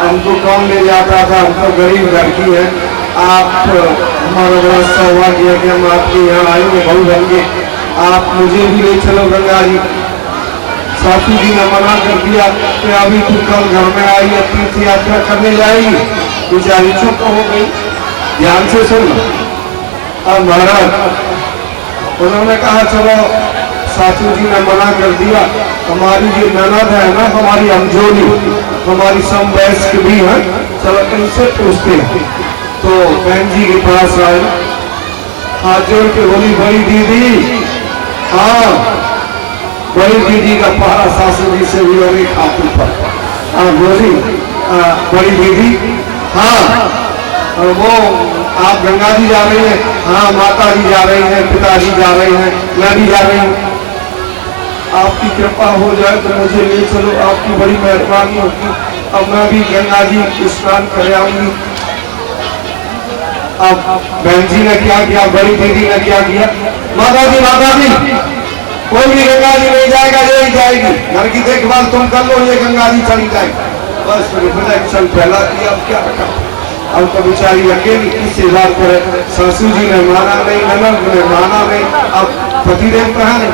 हमको कौन ले जाता था, हम तो गरीब घर की है। आप हमारा बड़ा सौभाग्य है कि हम आपके यहाँ आएंगे, बहु बनेंगे, आप मुझे भी ले चलो गंगा जी। सासू जी ने मना कर दिया कि अभी तू कल घर में आई है, तीर्थ यात्रा करने जाएगी। बेचारी चुप हो गई। ध्यान से सुन। अब महाराज उन्होंने कहा चलो, सासू जी ने मना कर दिया। हमारी जो ननद है ना, हमारी अमजोली, हमारी समवयस्क भी है, चलो इनसे पूछते हैं। तो बहन जी के पास आए, हाथ जोड़ के बोली, बड़ी दीदी। हाँ, बड़ी दीदी का पहरा सासू जी से भी और एक हाथ ऊपर। बोली, बड़ी दीदी। हाँ, वो आप गंगा जी जा रही हैं? हाँ, माता जी जा रही हैं, पिताजी जा रहे हैं, मैं भी जा रही हूँ। आपकी कृपा हो जाए तो मुझे ले चलो, आपकी बड़ी मेहरबानी होगी। अब मैं भी गंगा जी स्नान कर आऊंगी। अब बहन जी ने क्या किया, बड़ी दीदी ने क्या किया, माता जी कोई भी गंगा जी नहीं जाएगा, यही जाएगी, घर की देखभाल तुम कर लो, ये गंगा जी चली जाएगी। बस रिफ्लेक्शन फैला दिया। अब क्या रखा, अब तो बेचारी अकेली किससे बात करे। सासू जी ने माना नहीं, ननद ने माना नहीं। अब पतिदेव कहा नहीं,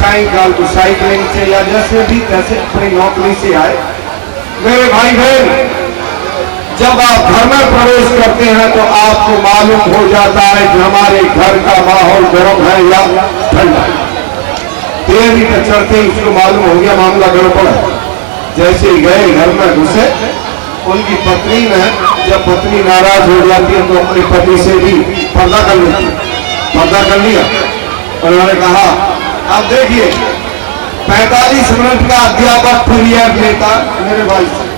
सायकाल को साइकिलिंग से या जैसे भी तैसे अपनी नौकरी से आए। मेरे भाई बहन, जब आप घर में प्रवेश करते हैं तो आपको मालूम हो जाता है कि हमारे घर का माहौल गर्म है या ठंडा। देरी तक चढ़ते ही उसको मालूम हो गया मामला गड़बड़ है। जैसे ही गए घर में घुसे, उनकी पत्नी ने, जब पत्नी नाराज हो जाती है तो अपने पति से भी पर्दा कर लेती है। पर्दा कर लिया, उन्होंने कहा अब देखिए 45 मिनट का अध्यापक पीरियड लेता मेरे भाई से।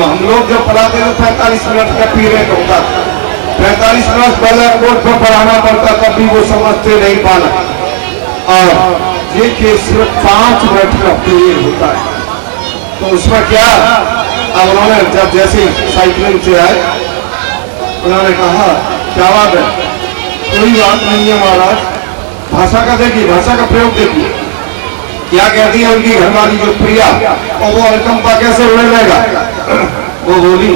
हम लोग जो पढ़ाते थे 45 मिनट का पीरियड होता था। 45 मिनट पहले बोर्ड पर पढ़ाना पड़ता, तब भी वो समझते नहीं पाना। और ये कि सिर्फ 5 मिनट का पीरियड होता है। तो उसमें क्या, अब उन्होंने जब जैसे साइकिलिंग से आए, उन्होंने कहा क्या बात है, कोई बात नहीं है महाराज। भाषा का देखिए, भाषा का प्रयोग देखिए, क्या कहती है उनकी घरवाली जो प्रिया, और वो अनुकंपा कैसे उड़े रहेगा। वो बोली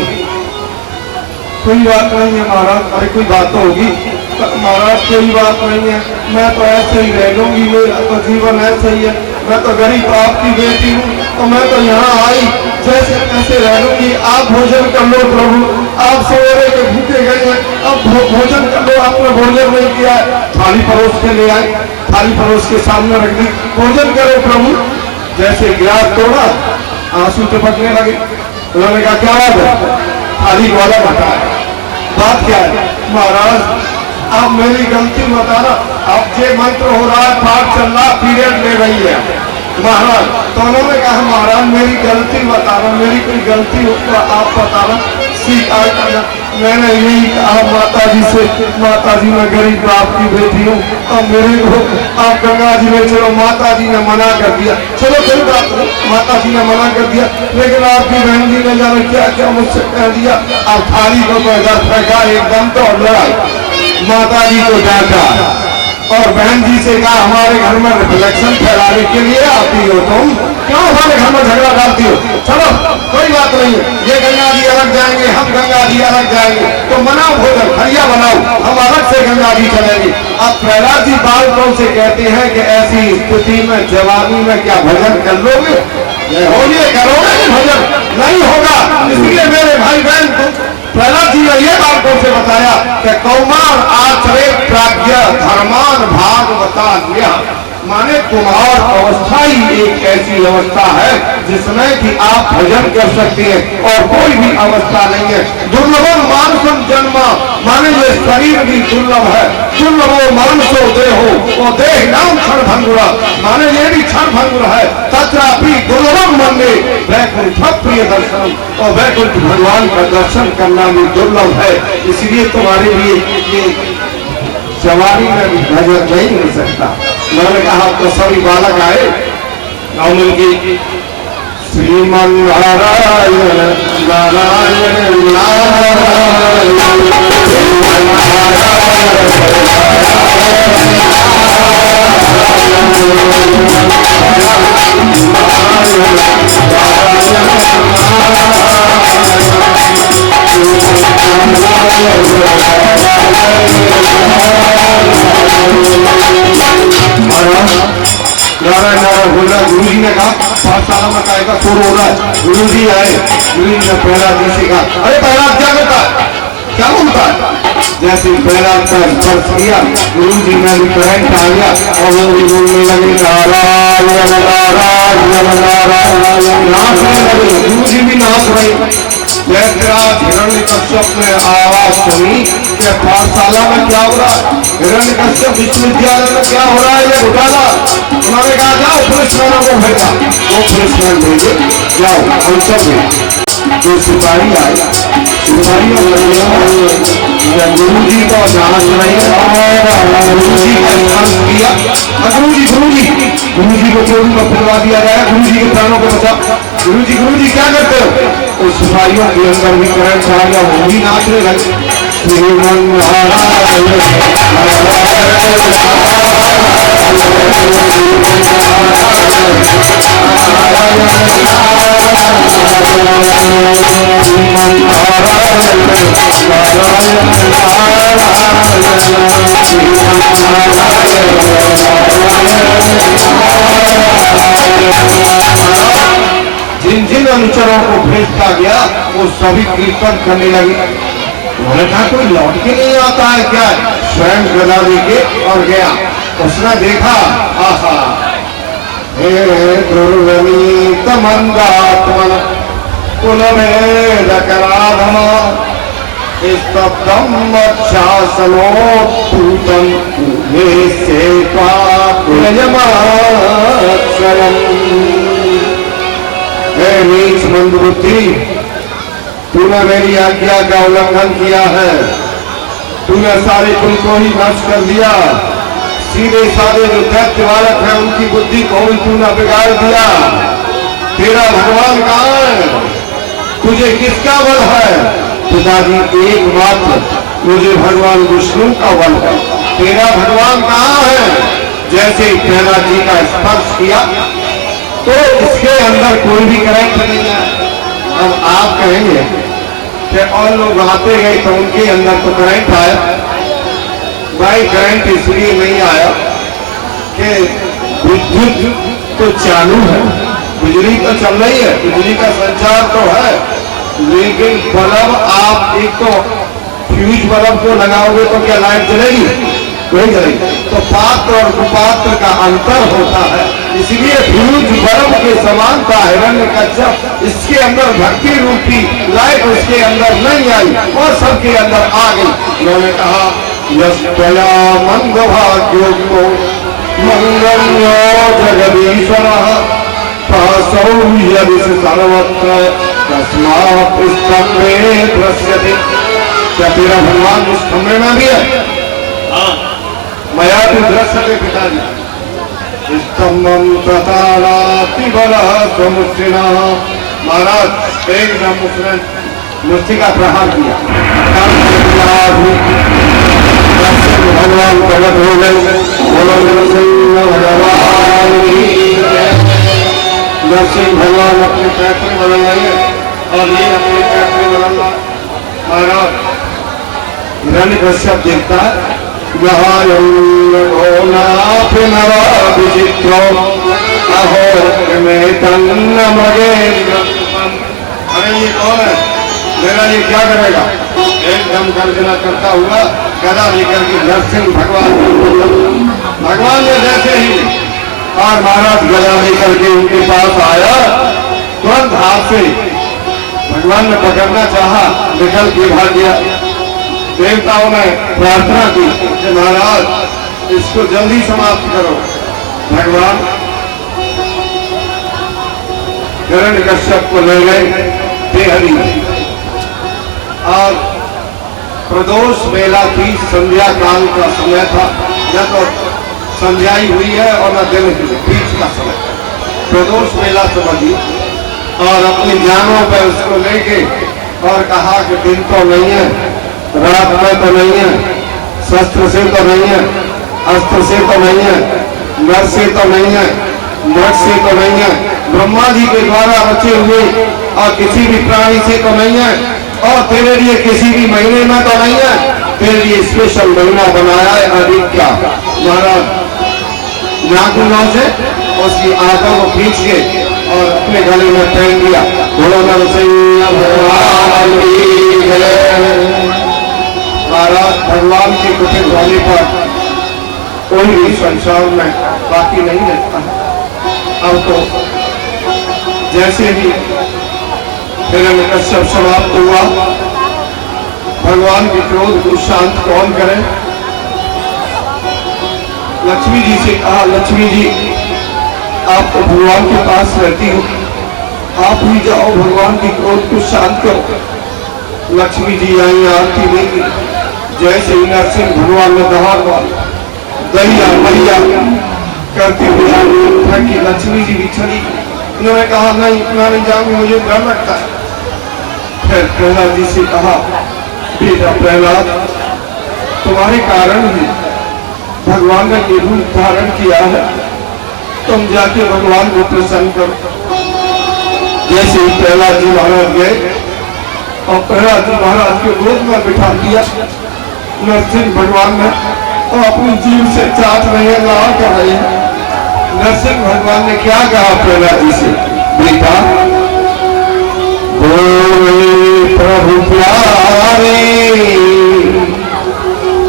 कोई बात नहीं है महाराज। अरे कोई बात तो होगी। महाराज कोई बात नहीं है, मैं तो ऐसे ही रह लूंगी, मेरा तो जीवन ऐसे ही है, मैं तो गरीब आपकी बेटी हूँ, तो मैं तो यहाँ आई जैसे कैसे रह लूंगी। आप भोजन कर लो प्रभु, आप सवेरे के भूखे गए हैं, अब भोजन कर लो। आपने भोजन नहीं किया, थाली परोस के ले आए, थाली परोस के सामने रख दी, भोजन करो प्रभु। जैसे गिलास तोड़ा, आंसू टपकने लगे। उन्होंने कहा क्या बात है, थाली वाला हटाया, बात क्या है। महाराज आप मेरी गलती बताना, अब ये मंत्र हो रहा है, पाठ चल रहा, पीरियड ले रही है महाराज। तो उन्होंने कहा महाराज मेरी गलती बताना, मेरी कोई गलती हो तो आप बताना, स्वीकार करना। मैंने यही कहा माता जी से, माता जी मैं गरीब आपकी बेटी हूँ, अब मेरे को आप गंगा जी में चलो। माता जी ने मना कर दिया, चलो कोई बात नहीं, माता जी ने मना कर दिया। लेकिन आपकी बहन जी ने जाने क्या क्या मुझसे कह दिया। अब थाली को इधर फेंका एकदम, तो लड़ाई, माता जी को डांटा और बहन जी से कहा हमारे घर में रिफ्लेक्शन फैलाने के लिए आती हो तुम, क्यों हमारे घर में झगड़ा डालती हो। चलो कोई बात नहीं है, ये गंगा जी अलग जाएंगे, हम गंगा जी अलग जाएंगे, तो मनाओ भोजन, हरिया बनाओ, हम अलग से गंगा जी चलेंगे। अब प्रहलाद जी बालकों से कहते हैं कि ऐसी स्थिति में जवानी में क्या भजन कर लोगे, होलिए करोगे कि भजन नहीं होगा। इसलिए मेरे भाई बहन, प्रहलाद जी ने यह बालकों से बताया कि कौमार आचरे प्राज्ञ धर्मान भागवता माने कुमार अवस्था ही एक ऐसी अवस्था है जिसमें कि आप भजन कर सकते हैं और कोई भी अवस्था नहीं है। दुर्लभम मानसम जन्मा माने ये शरीर भी दुर्लभ है। दुर्लभो मानसो देहो, वो देह नाम क्षण भंगुरा माने ये भी क्षण भंगुर है। तत्रापि दुर्लभम मंदे वैकुंठ प्रिय दर्शन, और वैकुंठ भगवान का दर्शन करना भी दुर्लभ है। इसलिए तुम्हारे लिए ये जवानी में भी भजन नहीं हो सकता। मैंने कहा तो सभी बालक आए, नवमन की श्रीमन नारायण नारायण नारायण नारायण गुरु जी आए, गुरु जी ने प्रहलाद जी से कहा, अरे प्रहलाद क्या करता है, क्या बोलता है? जैसे प्रहलाद का स्पर्श किया, गुरु जी में भी करंट आ गया और वो भी बोलने लगे नारायण नारायण नारायण, नाचने लगे। गुरु जी भी नाच रहे। जयराज हिरण्यकश्यप ने आवाज सुनी कि पाठशाला में क्या हो रहा है, हिरण्यकश्यप विश्वविद्यालय में क्या हो रहा है, ये घोटाला। उन्होंने कहा जाओ पुलिसमैनों को भेजा। वो पुलिसमैन भेजे, जाओ हम सब भेजे। जो सिपाही आए, सिपाहियों गुरु जी को जांच रही है, गुरु जी का स्पर्श किया। गुरु जी को चोरी में फुलवा दिया गया, गुरु जी के प्राणों को बचा। गुरु जी क्या करते हो? उस सिपाहियों के अंदर भी करंट आ गया, वो भी नाचने लगे। जिन जिन अनुचरों को भेजता गया वो सभी कीर्तन करने लगे। उन्होंने कहा कोई लौट के नहीं आता है क्या? स्वयं गदा लेके और गया। उसने देखा, आहा हे दुर्वनीत मंदात्मन कुलभेद कराधम स्तब्धम शासनोत्तम हे सेवा कुलयमाक्षरम। हे नीच मंदबुद्धि, तूने मेरी आज्ञा का उल्लंघन किया है, तूने सारे कुल को ही नष्ट कर दिया। सीधे साधे जो दैत्य बालक है उनकी बुद्धि को भी तूने बिगाड़ दिया। तेरा भगवान कहाँ है? तुझे किसका बल है? पिताजी एकमात्र मुझे भगवान विष्णु का बल है। तेरा भगवान कहाँ है? जैसे ही प्रहलाद जी का स्पर्श किया तो इसके अंदर कोई भी करंट नहीं है। अब आप कहेंगे कि और लोग आते गए तो उनके अंदर तो करंट आया। भाई करंट इसलिए नहीं आया कि विद्युत तो चालू है, बिजली तो चल रही है, बिजली का संचार तो है, लेकिन बल्ब आप एक तो फ्यूज बल्ब को लगाओगे तो क्या लाइट जलेगी? नहीं जलेगी। तो पात्र और कुपात्र का अंतर होता है, इसलिए फ्यूज बल्ब के समानता हिरण्यकश्यप इसके अंदर भक्ति रूपी लाइट उसके अंदर नहीं आई और सबके अंदर आ गई। उन्होंने कहा यस्त्वया मंदभाग्योक्तो मंगल्यो जगदीश्वरः पासौ यदि सर्वत्र तस्मात् स्तम्भे दृश्यते। क्या तेरा भगवान उस कमरे में भी है? मया तो दृश्यते पिताजी। स्तंभम तथानाति बलः स्वमुष्टिनः। महाराज एकदम उसने मुष्टि का प्रहार किया, भगवान प्रकट हो गए। बोलो नरसिंह भगवान की जय। नरसिंह भगवान अपने पैतृ बदल रहे और ये अपने पैतृ बदल रहा। महाराज हिरण्यकश्यप देखता है विचित्रो अहो में तन्न मगेन्द्र। अरे ये कौन है? मेरा ये क्या करेगा? एकदम गर्जना करता हुआ गदा लेकर के नरसिंह भगवान ने जैसे ही और महाराज गदा लेकर के उनके पास आया, तुरंत हाथ से भगवान ने पकड़ना चाहा, निकल के भाग गया। देवताओं ने प्रार्थना की कि महाराज इसको जल्दी समाप्त करो। भगवान हिरण्यकश्यप को ले गए बेहरी और प्रदोष मेला की संध्या काल का समय था। न तो संध्या ही हुई है और न दिन ही, बीच का समय प्रदोष मेला समझिए। और अपनी जानों पर उसको लेके और कहा कि दिन तो नहीं है, रात में तो नहीं है, शस्त्र से तो नहीं है, अस्त्र से तो नहीं है, नर से तो नहीं है, मृग से तो नहीं है, ब्रह्मा जी के द्वारा रचे हुए और किसी भी प्राणी से तो नहीं है, और तेरे लिए किसी भी महीने में तो नहीं है। तेरे लिए स्पेशल महीना बनाया है आदित्य। महाराज नाखूनों से उसकी आंखों को खींच के और अपने गले में पहन दिया। बोलो नरसिंह भगवान की जय। महाराज भगवान की कुटिर होने पर कोई भी संसार में बाकी नहीं रहता है। अब तो जैसे ही हिरण्यकश्यप समाप्त हुआ, भगवान के क्रोध को शांत कौन करे? लक्ष्मी जी से कहा, लक्ष्मी जी आप तो भगवान के पास रहती हो, आप ही जाओ भगवान के क्रोध को शांत करो। लक्ष्मी जी आई आरती लेगी। जैसे ही नरसिंह भगवान ने दहाड़ दैया मैया करते हुए था कि लक्ष्मी जी भी चली। उन्होंने कहा नहीं, इतना नहीं जाऊंगी, मुझे डर लगता है। फिर प्रहलाद जी से कहा, बेटा प्रहलाद तुम्हारे कारण ही भगवान ने ये रूप धारण किया है, तुम जाके भगवान को प्रसन्न करो। जैसे ही प्रहलाद जी महाराज गए और प्रहलाद जी महाराज के गोद में बिठा दिया, नरसिंह भगवान ने और अपनी जीव से चाट रहे ला कर रहे हैं। नरसिंह भगवान ने क्या कहा प्रहलाद जी से, बेटा बोले प्रभु प्यारे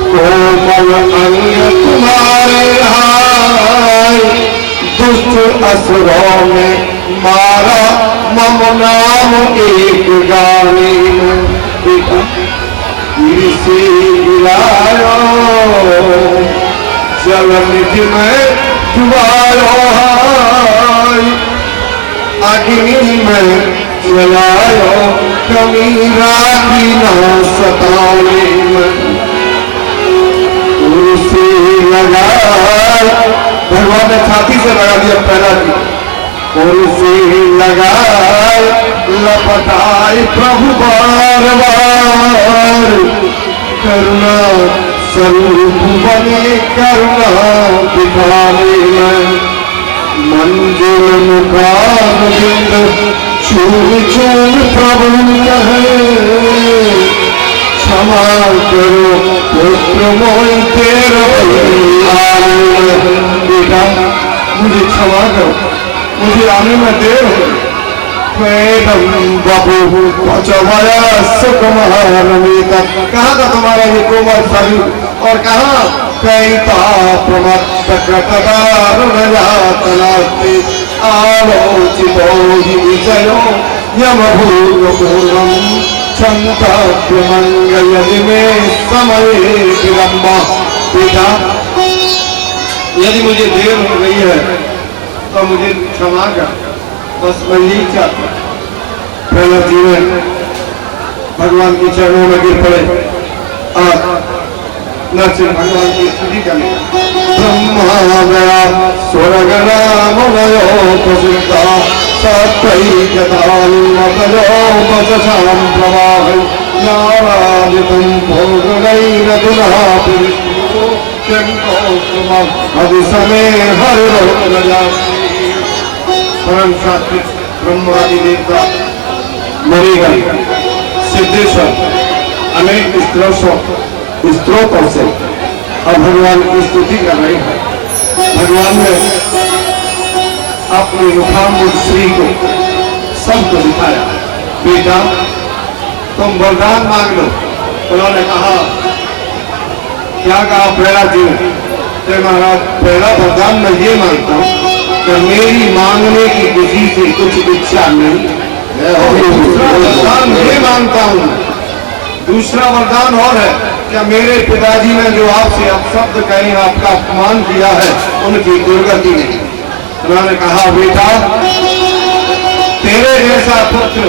कोमल अंग तुम्हारे हाय, दुष्ट असुरों में मारा मम नाम एक गाने में। बेटा से गिरायो जल निधि में डुबायो, अग्नि में जलायो, कमी राखी न सताने में। तुलसी लगा, भगवान ने छाती से लगा दिया पहला जी। तुलसी लगाए लपटाए प्रभु बार बार, करुणा स्वरूप बने करुणा दिखाने में। मंजुल मुखार बिंद चूर चूर प्रभु कहे, क्षमा करो पुत्र मोहि तेरा बेटा मुझे क्षमा करो, मुझे आने में देर हो गई। बबू पचवाया सुकुमार, कहाँ था तुम्हारा ये कोमल शरीर और कहाँ कैता प्रमत्तकृतदार रजातनास्ति, आलोचितो हि विजयो यमभूतपूर्वं क्षन्तव्यमङ्गयति मे समये विलम्बः। बेटा यदि मुझे देर हो गई है तो मुझे क्षमा कर, बस मैं यही चाहता। प्रहलाद जी ने भगवान के चरणों में गिर पड़े और नरसिंह भगवान की स्तुति करने। ब्रह्मा गया स्वर्ग नाम लयो प्रसिद्धा, सत्वैकतान्मतयो वचसां प्रवाह, नारादितं भोगैरतुनापि समय हर परम सात्विक ब्रह्मादि देवता मणिगण सिद्धेश्वर अनेक स्त्रोतों से अब भगवान की स्तुति कर रहे हैं। भगवान ने अपने मुखाम्बुज श्री को सबको दिखाया, बेटा तुम वरदान मांग लो। उन्होंने कहा, क्या कहा प्रहलाद जी ने? महाराज पहला वरदान मैं ये मांगता हूँ कि मेरी मांगने की किसी से कुछ इच्छा नहीं, दूसरा वरदान ये मांगता हूँ। दूसरा वरदान और है, क्या मेरे पिताजी ने जो आपसे अपशब्द कहे, आपका अपमान किया है, उनकी दुर्गति नहीं। उन्होंने कहा, बेटा तेरे जैसा पुत्र,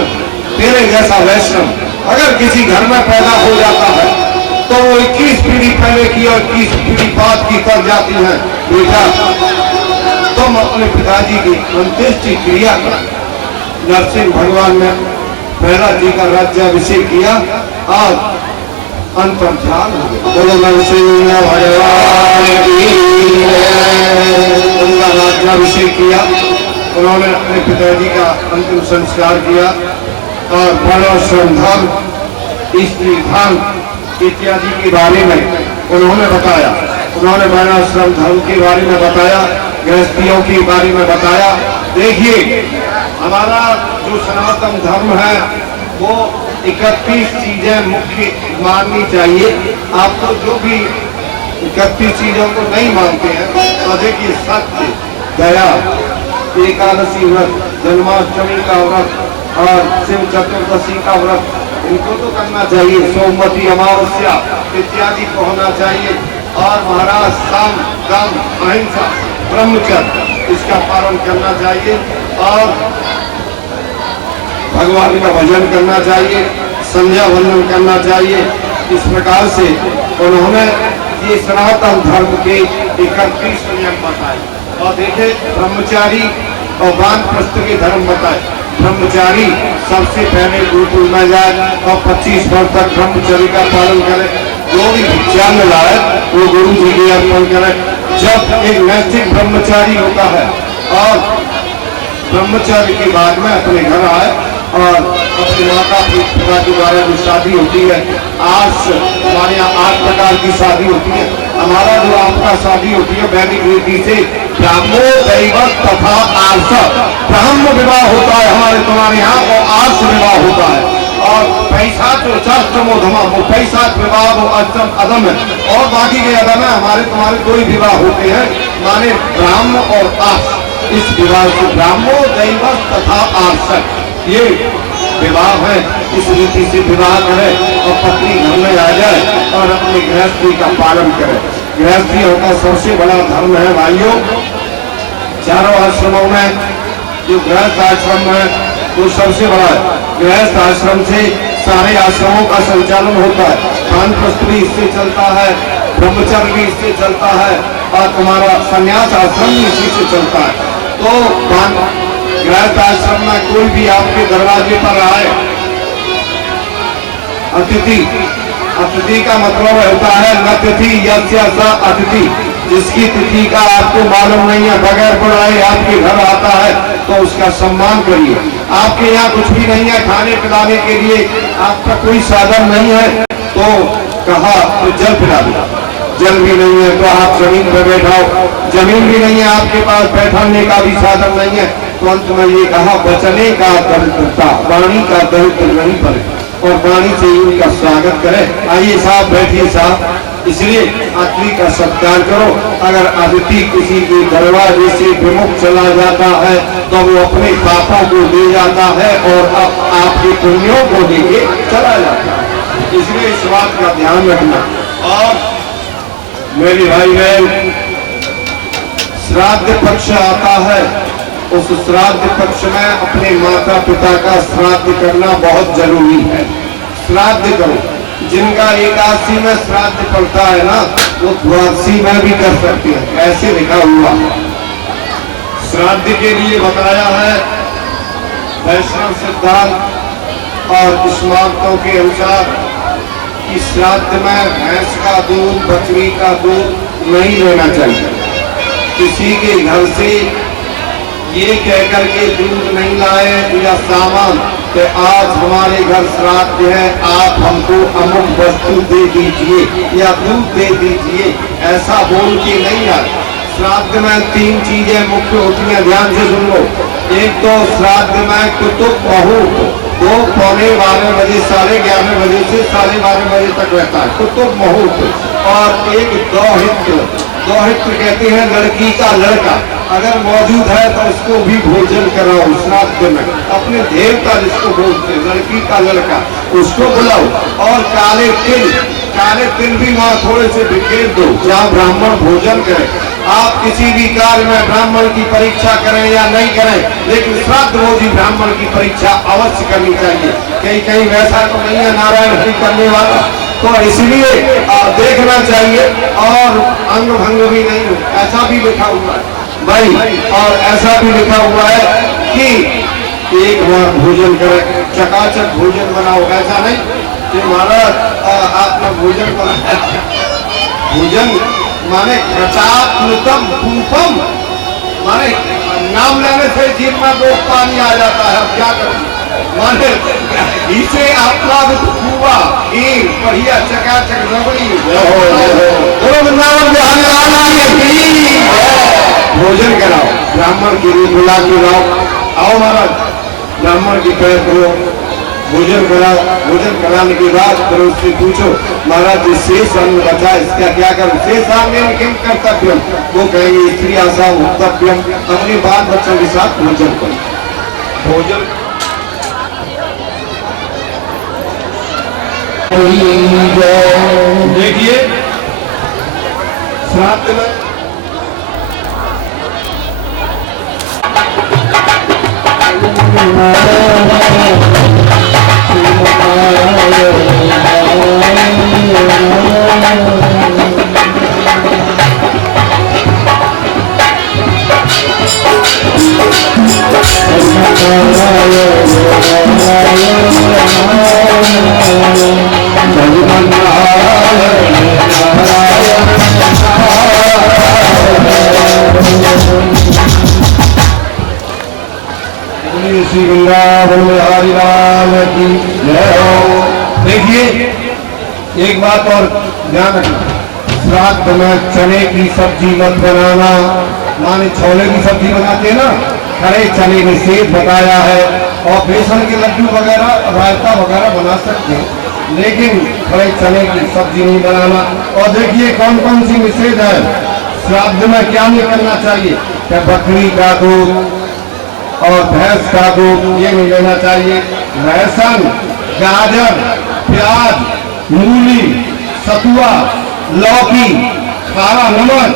तेरे जैसा वैष्णव अगर किसी घर में पैदा हो जाता है तो वो 21 पीढ़ी पहले की और 21 पीढ़ी बाद की कर जाती है। बेटा तुम अपने पिताजी की अंत्येष्टि क्रिया कर। नरसिंह भगवान ने प्रहलाद जी का राज्याभिषेक किया और अंतर ध्यान हो गया। बोलो नरसिंह भगवान की जय। उनका राज्याभिषेक किया, उन्होंने अपने पिताजी का अंतिम संस्कार किया और बड़ा श्रमधाम स्त्री धाम इत्यादि के बारे में उन्होंने बताया। उन्होंने वर्णाश्रम धर्म के बारे में बताया, गृहस्थियों के बारे में बताया, देखिए, हमारा जो सनातन धर्म है वो 31 चीजें मुख्य माननी चाहिए। आप तो जो भी 31 चीजों को नहीं मानते हैं तो देखिए, सत्य, दया, एकादशी व्रत, जन्माष्टमी का व्रत और शिव चतुर्दशी का व्रत, इनको तो करना चाहिए। सोमवती अमावस्या इत्यादि को होना चाहिए। और महाराज साम दाम अहिंसा ब्रह्मचर्य, इसका पालन करना चाहिए। और भगवान का भजन करना चाहिए, संध्या वंदन करना चाहिए। इस प्रकार से उन्होंने ये सनातन धर्म के 31 नियम बताए। और देखे, ब्रह्मचारी और वानप्रस्थ के धर्म बताए। ब्रह्मचारी सबसे पहले गुरुकुल में जाए और 25 वर्ष तक ब्रह्मचर्य का पालन करे। जो भी भिक्षा में लाए वो गुरु जी के अर्पण करे। जब एक नैतिक ब्रह्मचारी होता है और ब्रह्मचारी के बाद में अपने घर आए और अपने माता पिता के द्वारा जो शादी होती है, आज हमारे यहाँ 8 प्रकार की शादी होती है। हमारा जो आपका शादी होती है वैदिक रीति से ब्राह्मो दैवत तथा आर्ष, ब्राह्म विवाह होता है हमारे तुम्हारे यहाँ, और आर्ष विवाह होता है। और पैसा जो पैसा विवाह वो अष्टम अदम है, और बाकी के अदम है। हमारे तुम्हारे 2 ही विवाह होते हैं, माने ब्राह्म और आर्ष। इस विवाह से ब्राह्मो दैवत तथा आर्ष ये विवाह है। इस रीति से विवाह करे और पत्नी घर में आ जाए और अपनी गृहस्थी का पालन करे। गृहस्थी होगा सबसे बड़ा धर्म है भाइयों। चारों आश्रमों में जो गृहस्थ आश्रम है वो सबसे बड़ा है। गृहस्थ आश्रम से सारे आश्रमों का संचालन होता है। वानप्रस्थ भी इससे चलता है, ब्रह्मचर्य भी इससे चलता है, और तुम्हारा संन्यास आश्रम भी इसी से चलता है। तो गृहस्थ आश्रम में कोई भी आपके दरवाजे पर आए, अतिथि का मतलब होता है न तिथि यस्य स अतिथि, जिसकी तिथि का आपको मालूम नहीं है, बगैर बुलाए आपके घर आता है तो उसका सम्मान करिए। आपके यहाँ कुछ भी नहीं है खाने पिलाने के लिए, आपका कोई साधन नहीं है तो कहा तो जल पिला दिया। जल भी नहीं है तो आप जमीन पर बैठाओ। जमीन भी नहीं है आपके पास, बैठाने का भी साधन नहीं है तो अंत में ये कहा बचने का दरिद्रता, वाणी का दरिद्र नहीं पड़े, और वाणी से ही उनका स्वागत करें। आइए साहब, बैठिए साहब। इसलिए अतिथि का सत्कार करो। अगर अतिथि किसी के दरवाजे से विमुख चला जाता है तो वो अपने पापों को ले जाता है और आपके पुण्यों को लेके चला जाता है। इसलिए इस बात का ध्यान रखना। और मेरे भाई बहन, श्राद्ध पक्ष आता है, उस श्राद्ध पक्ष में अपने माता पिता का श्राद्ध करना बहुत जरूरी है। श्राद्ध करो। जिनका एकादशी में श्राद्ध पड़ता है ना, वो द्वादशी में भी कर सकते हैं, ऐसे लिखा हुआ। श्राद्ध के लिए बताया है वैष्णव सिद्धांत और स्मारकों के अनुसार कि श्राद्ध में भैंस का दूध, बकरी का दूध नहीं लेना चाहिए। किसी के घर से ये कहकर के दूध नहीं लाए या सामान कि आज हमारे घर श्राद्ध है, आप हमको अमुक वस्तु दे दीजिए या दूध दे दीजिए, ऐसा बोल के नहीं आए। श्राद्ध में 3 चीजें मुख्य होती हैं, ध्यान से सुन लो। एक तो श्राद्ध में कुतुब मुहूर्त 2 पौने 12 बजे 11:30 बजे से 12:30 बजे तक रहता है कुतुब मुहूर्त। और एक दौहित्र, दौहित्र कहते हैं लड़की का लड़का, अगर मौजूद है तो उसको भी भोजन कराओ श्राद्ध में। अपने देवता जिसको बोलते हैं, लड़की का लड़का, उसको बुलाओ। और काले तिल भी वहाँ थोड़े से बिखेर दो जहाँ ब्राह्मण भोजन करे। आप किसी भी कार्य में ब्राह्मण की परीक्षा करें या नहीं करें, लेकिन श्राद्ध भोजी ब्राह्मण की परीक्षा अवश्य करनी चाहिए। कहीं वैसा तो नहीं है नारायण हरि करने वाला, तो इसलिए देखना चाहिए। और अंग भंग भी नहीं हो, ऐसा भी लिखा हुआ है भाई। और ऐसा भी लिखा हुआ है कि एक बार भोजन करें, चकाचक भोजन बनाओ। ऐसा नहीं कि महाराज आपने भोजन बनाया, भोजन माने प्रतापनुतम पूपम, माने नाम लेने से जीव में वो पानी आ जाता है। अब क्या करें, माने इसे आपका हुआ खीर बढ़िया चकाचक रबड़ी। भोजन कराओ, ब्राह्मण के लिए बुला के लाओ। आओ महाराज, ब्राह्मण की पैर करो, भोजन कराओ। भोजन कराने के बाद फिर उससे पूछो महाराज शेष अन्न बचा इसका क्या करूं? शेष अन्न किम कर्तव्यम? वो कहेंगे स्त्री आशा उत्तव्यम, अपने बाल बच्चों के साथ भोजन करो। भोजन देखिए श्राद्ध में श्री वृंदावन में हरि राम की जय हो। देखिए एक बात और ध्यान रखना, श्राद्ध में चने की सब्जी मत बनाना। माने छोले की सब्जी बनाते हैं ना, खड़े चने में सेब बताया है, और बेसन के लड्डू वगैरह रायता वगैरह बना सकते हैं, लेकिन खड़े चने की सब्जी नहीं बनाना। और देखिए कौन कौन सी निषेध है श्राद्ध में, क्या नहीं करना चाहिए। क्या बकरी का दूध और भैंस का दूध ये नहीं लेना चाहिए। लहसुन, गाजर, प्याज, मूली, सतुआ, लौकी, काला नमक,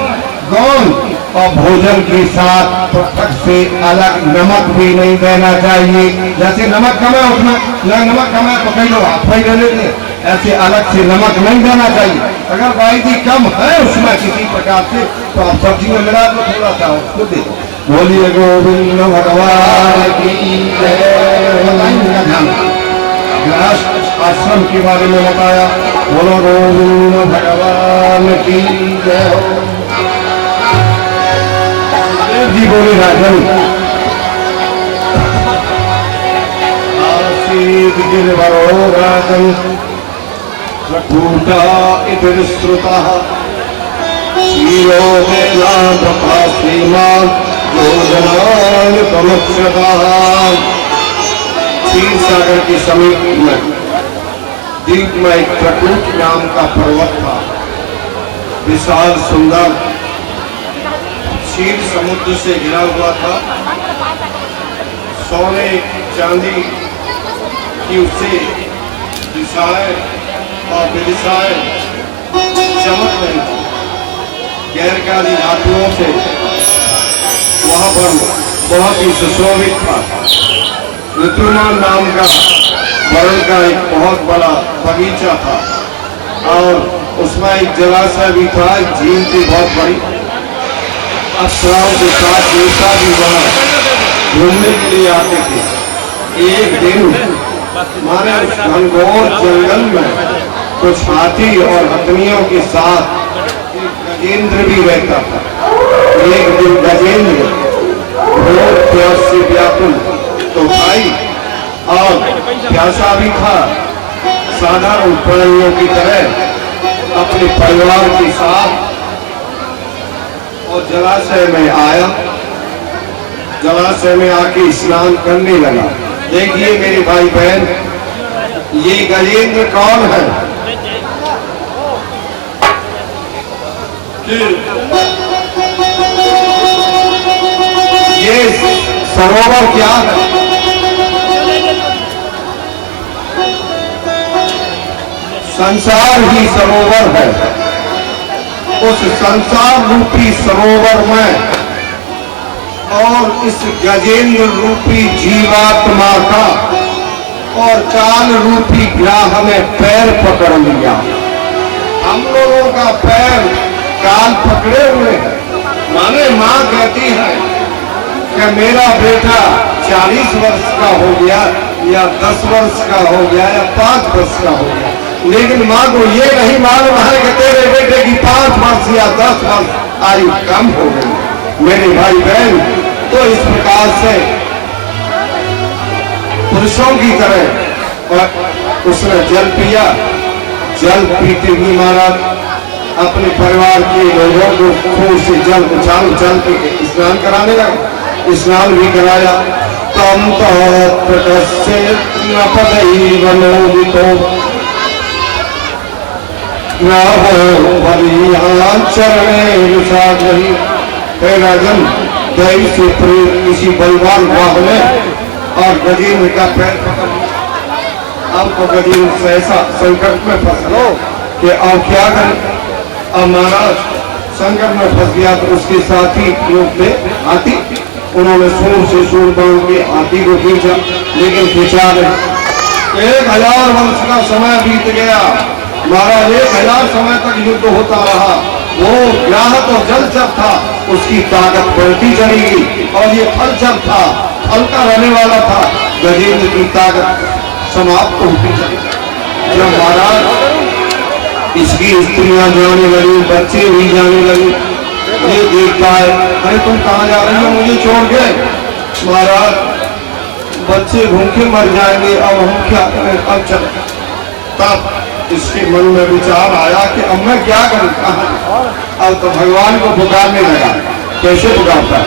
गोंद, और भोजन के साथ पटक से अलग नमक भी नहीं देना चाहिए। जैसे नमक कम है उसमें नमक कम है तो कई लोग हाथ ले लेते हैं, ऐसे अलग से नमक नहीं देना चाहिए। अगर भाई जी कम है उसमें किसी प्रकार से तो आप सब्जी में मिला दो, थोड़ा सा उसको दे दो। बोलिए गोविंद भगवान की जय। आश्रम के बारे में बताया, बोलो गोविंद भगवान की जय। जी बोले राजन आसीत गिरवरो राजन प्रकूटा इधर श्रुतः क्षीरो मेलांतपा श्रीमान योजनान प्रमुक्षतः। क्षीर सागर के समीप में द्वीप में एक प्रकूट नाम का पर्वत था, विशाल सुंदर, क्षीर समुद्र से घिरा हुआ था। सोने चांदी की उससे दिशाएं और विदिशाएं चमक रही थी। गैरकाली धातुओं से वहां पर बहुत ही सुशोभित था। ऋतुमान नाम का वर्ण का एक बहुत बड़ा बगीचा था, और उसमें एक जलाशय भी था, एक झील थी बहुत बड़ी। अप्सराओं के साथ देवता भी वहां घूमने के लिए आते थे। एक दिन माने उस घनघोर जंगल में कुछ हाथी और हथनियों के साथ गजेंद्र भी रहता था। एक दिन गजेंद्र घोर प्यास से व्याकुल तो भाई और प्यासा भी था, साधारण प्राणियों की तरह अपने परिवार के साथ और जलाशय में आया। जलाशय में आके स्नान करने लगा। देखिए मेरे भाई बहन, ये गजेंद्र कौन है? ये सरोवर क्या है? संसार ही सरोवर है। उस संसार रूपी सरोवर में और इस गजेंद्र रूपी जीवात्मा का और काल रूपी ग्राह में पैर पकड़ लिया। हम लोगों का पैर काल पकड़े हुए हैं। माने माँ कहती है कि मेरा बेटा 40 वर्ष का हो गया या 10 वर्ष का हो गया या 5 वर्ष का हो गया, लेकिन माँ को ये नहीं मालूम है कि तेरे बेटे की 5 वर्ष या 10 वर्ष आयु कम हो गई। मेरे भाई बहन, तो इस प्रकार से पुरुषों की तरह उसने जल पिया। जल पीते ही महाराज अपने परिवार के लोगों को खून से जल उछाल उछाल के स्नान कराने लगा। स्नान भी कराया। तम तत्प्रकस्य नपदैवनोदितो राहो चरणे सागरी। हे राजन, दैव से प्रेम किसी बलवान बाघ ने और गजेंद्र का पैर पकड़ लिया। अब तो गजेंद्र ऐसा संकट में फंसा कि अब क्या करें। अब महाराज संकट में फंस गया तो उसके साथी लोग थे हाथी, उन्होंने सूर से सूर बांध के हाथी को खींचा, लेकिन खींचा नहीं। 1000 वर्ष का समय बीत गया महाराज। 1000 समय तक युद्ध होता रहा। वो ग्राहक और जलचर था, उसकी ताकत बढ़ती चली गई, और ये फलचर था, फल का रहने वाला था। गजेंद्र की ताकत समाप्त होती चली गई। जब महाराज इसकी स्त्रियां जाने लगी, बच्चे भी जाने लगे, ये देखता है, अरे तुम कहाँ जा रही हो मुझे छोड़ के? महाराज बच्चे भूखे मर जाएंगे, अब हम क्या करें, अब चल। तब इसके मन में विचार आया कि अब मैं क्या करूं, कहां? अब तो भगवान को पुकारने लगा। कैसे पुकारता है?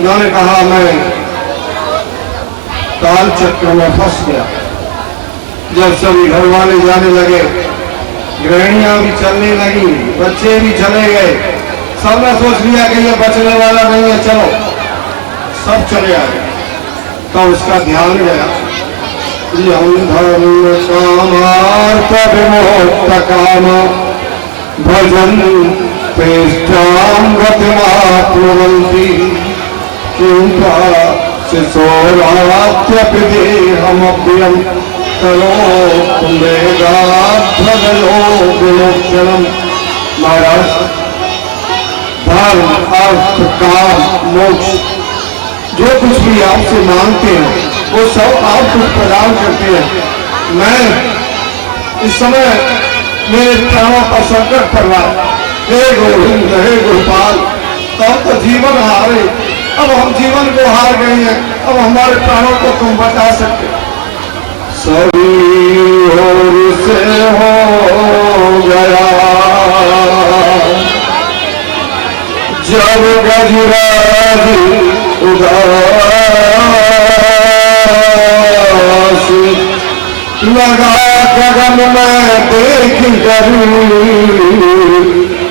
उन्होंने कहा मैं काल चक्र में फंस गया। जब सभी घर वाले जाने लगे, गृहिणियां भी चलने लगी, बच्चे भी चले गए, सबने सोच लिया कि ये बचने वाला नहीं है, चलो सब चले आए। तो उसका ध्यान गया, धर्म कामार्थ विमोक्त काम भजन तेष्टाम गतिमाप्नुवन्ति किंवा शिशोरात्यपि देहमप्रियं तरो मेघाभ्यदयो विमोक्षणम्। महाराज, धर्म अर्थ काम मोक्ष जो कुछ भी आपसे मांगते हैं वो सब आप कुछ प्रदान करते हैं। मैं इस समय मेरे प्राणों पर संकट पड़ रहा है, हे गोविंद हे गोपाल, तब तो जीवन हारे, अब हम जीवन को हार गए हैं, अब हमारे प्राणों को तुम बचा सकते। सभी ओर से हो गया जब गजराज उदास, लगा गगन में देख कर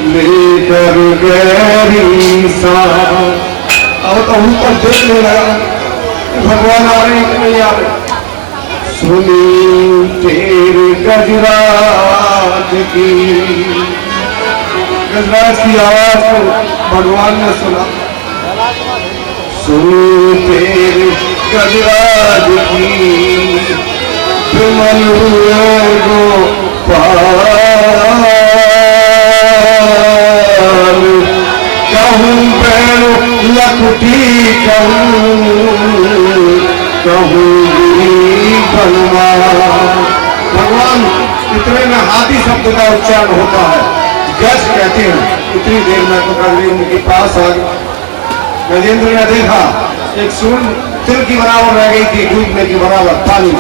लेकर गहरी सा। अब तो ऊपर देखने लगा भगवान आ रहे कि नहीं आ रहे। सुनी तेरे गजराज की, गजराज की आवाज को भगवान ने सुना। सुनी तेरे गजराज की विमल गोपाल, कहूँ बैरो लकुटी कहूँ भगवान इतने में हाथी शब्द का उच्चारण होता है, गज कहते हैं। इतनी देर में तो गजेंद्र के पास आ गया। गजेंद्र ने देखा एक सूर तिल की बराबर रह गई थी, डूबने की बराबर पानी,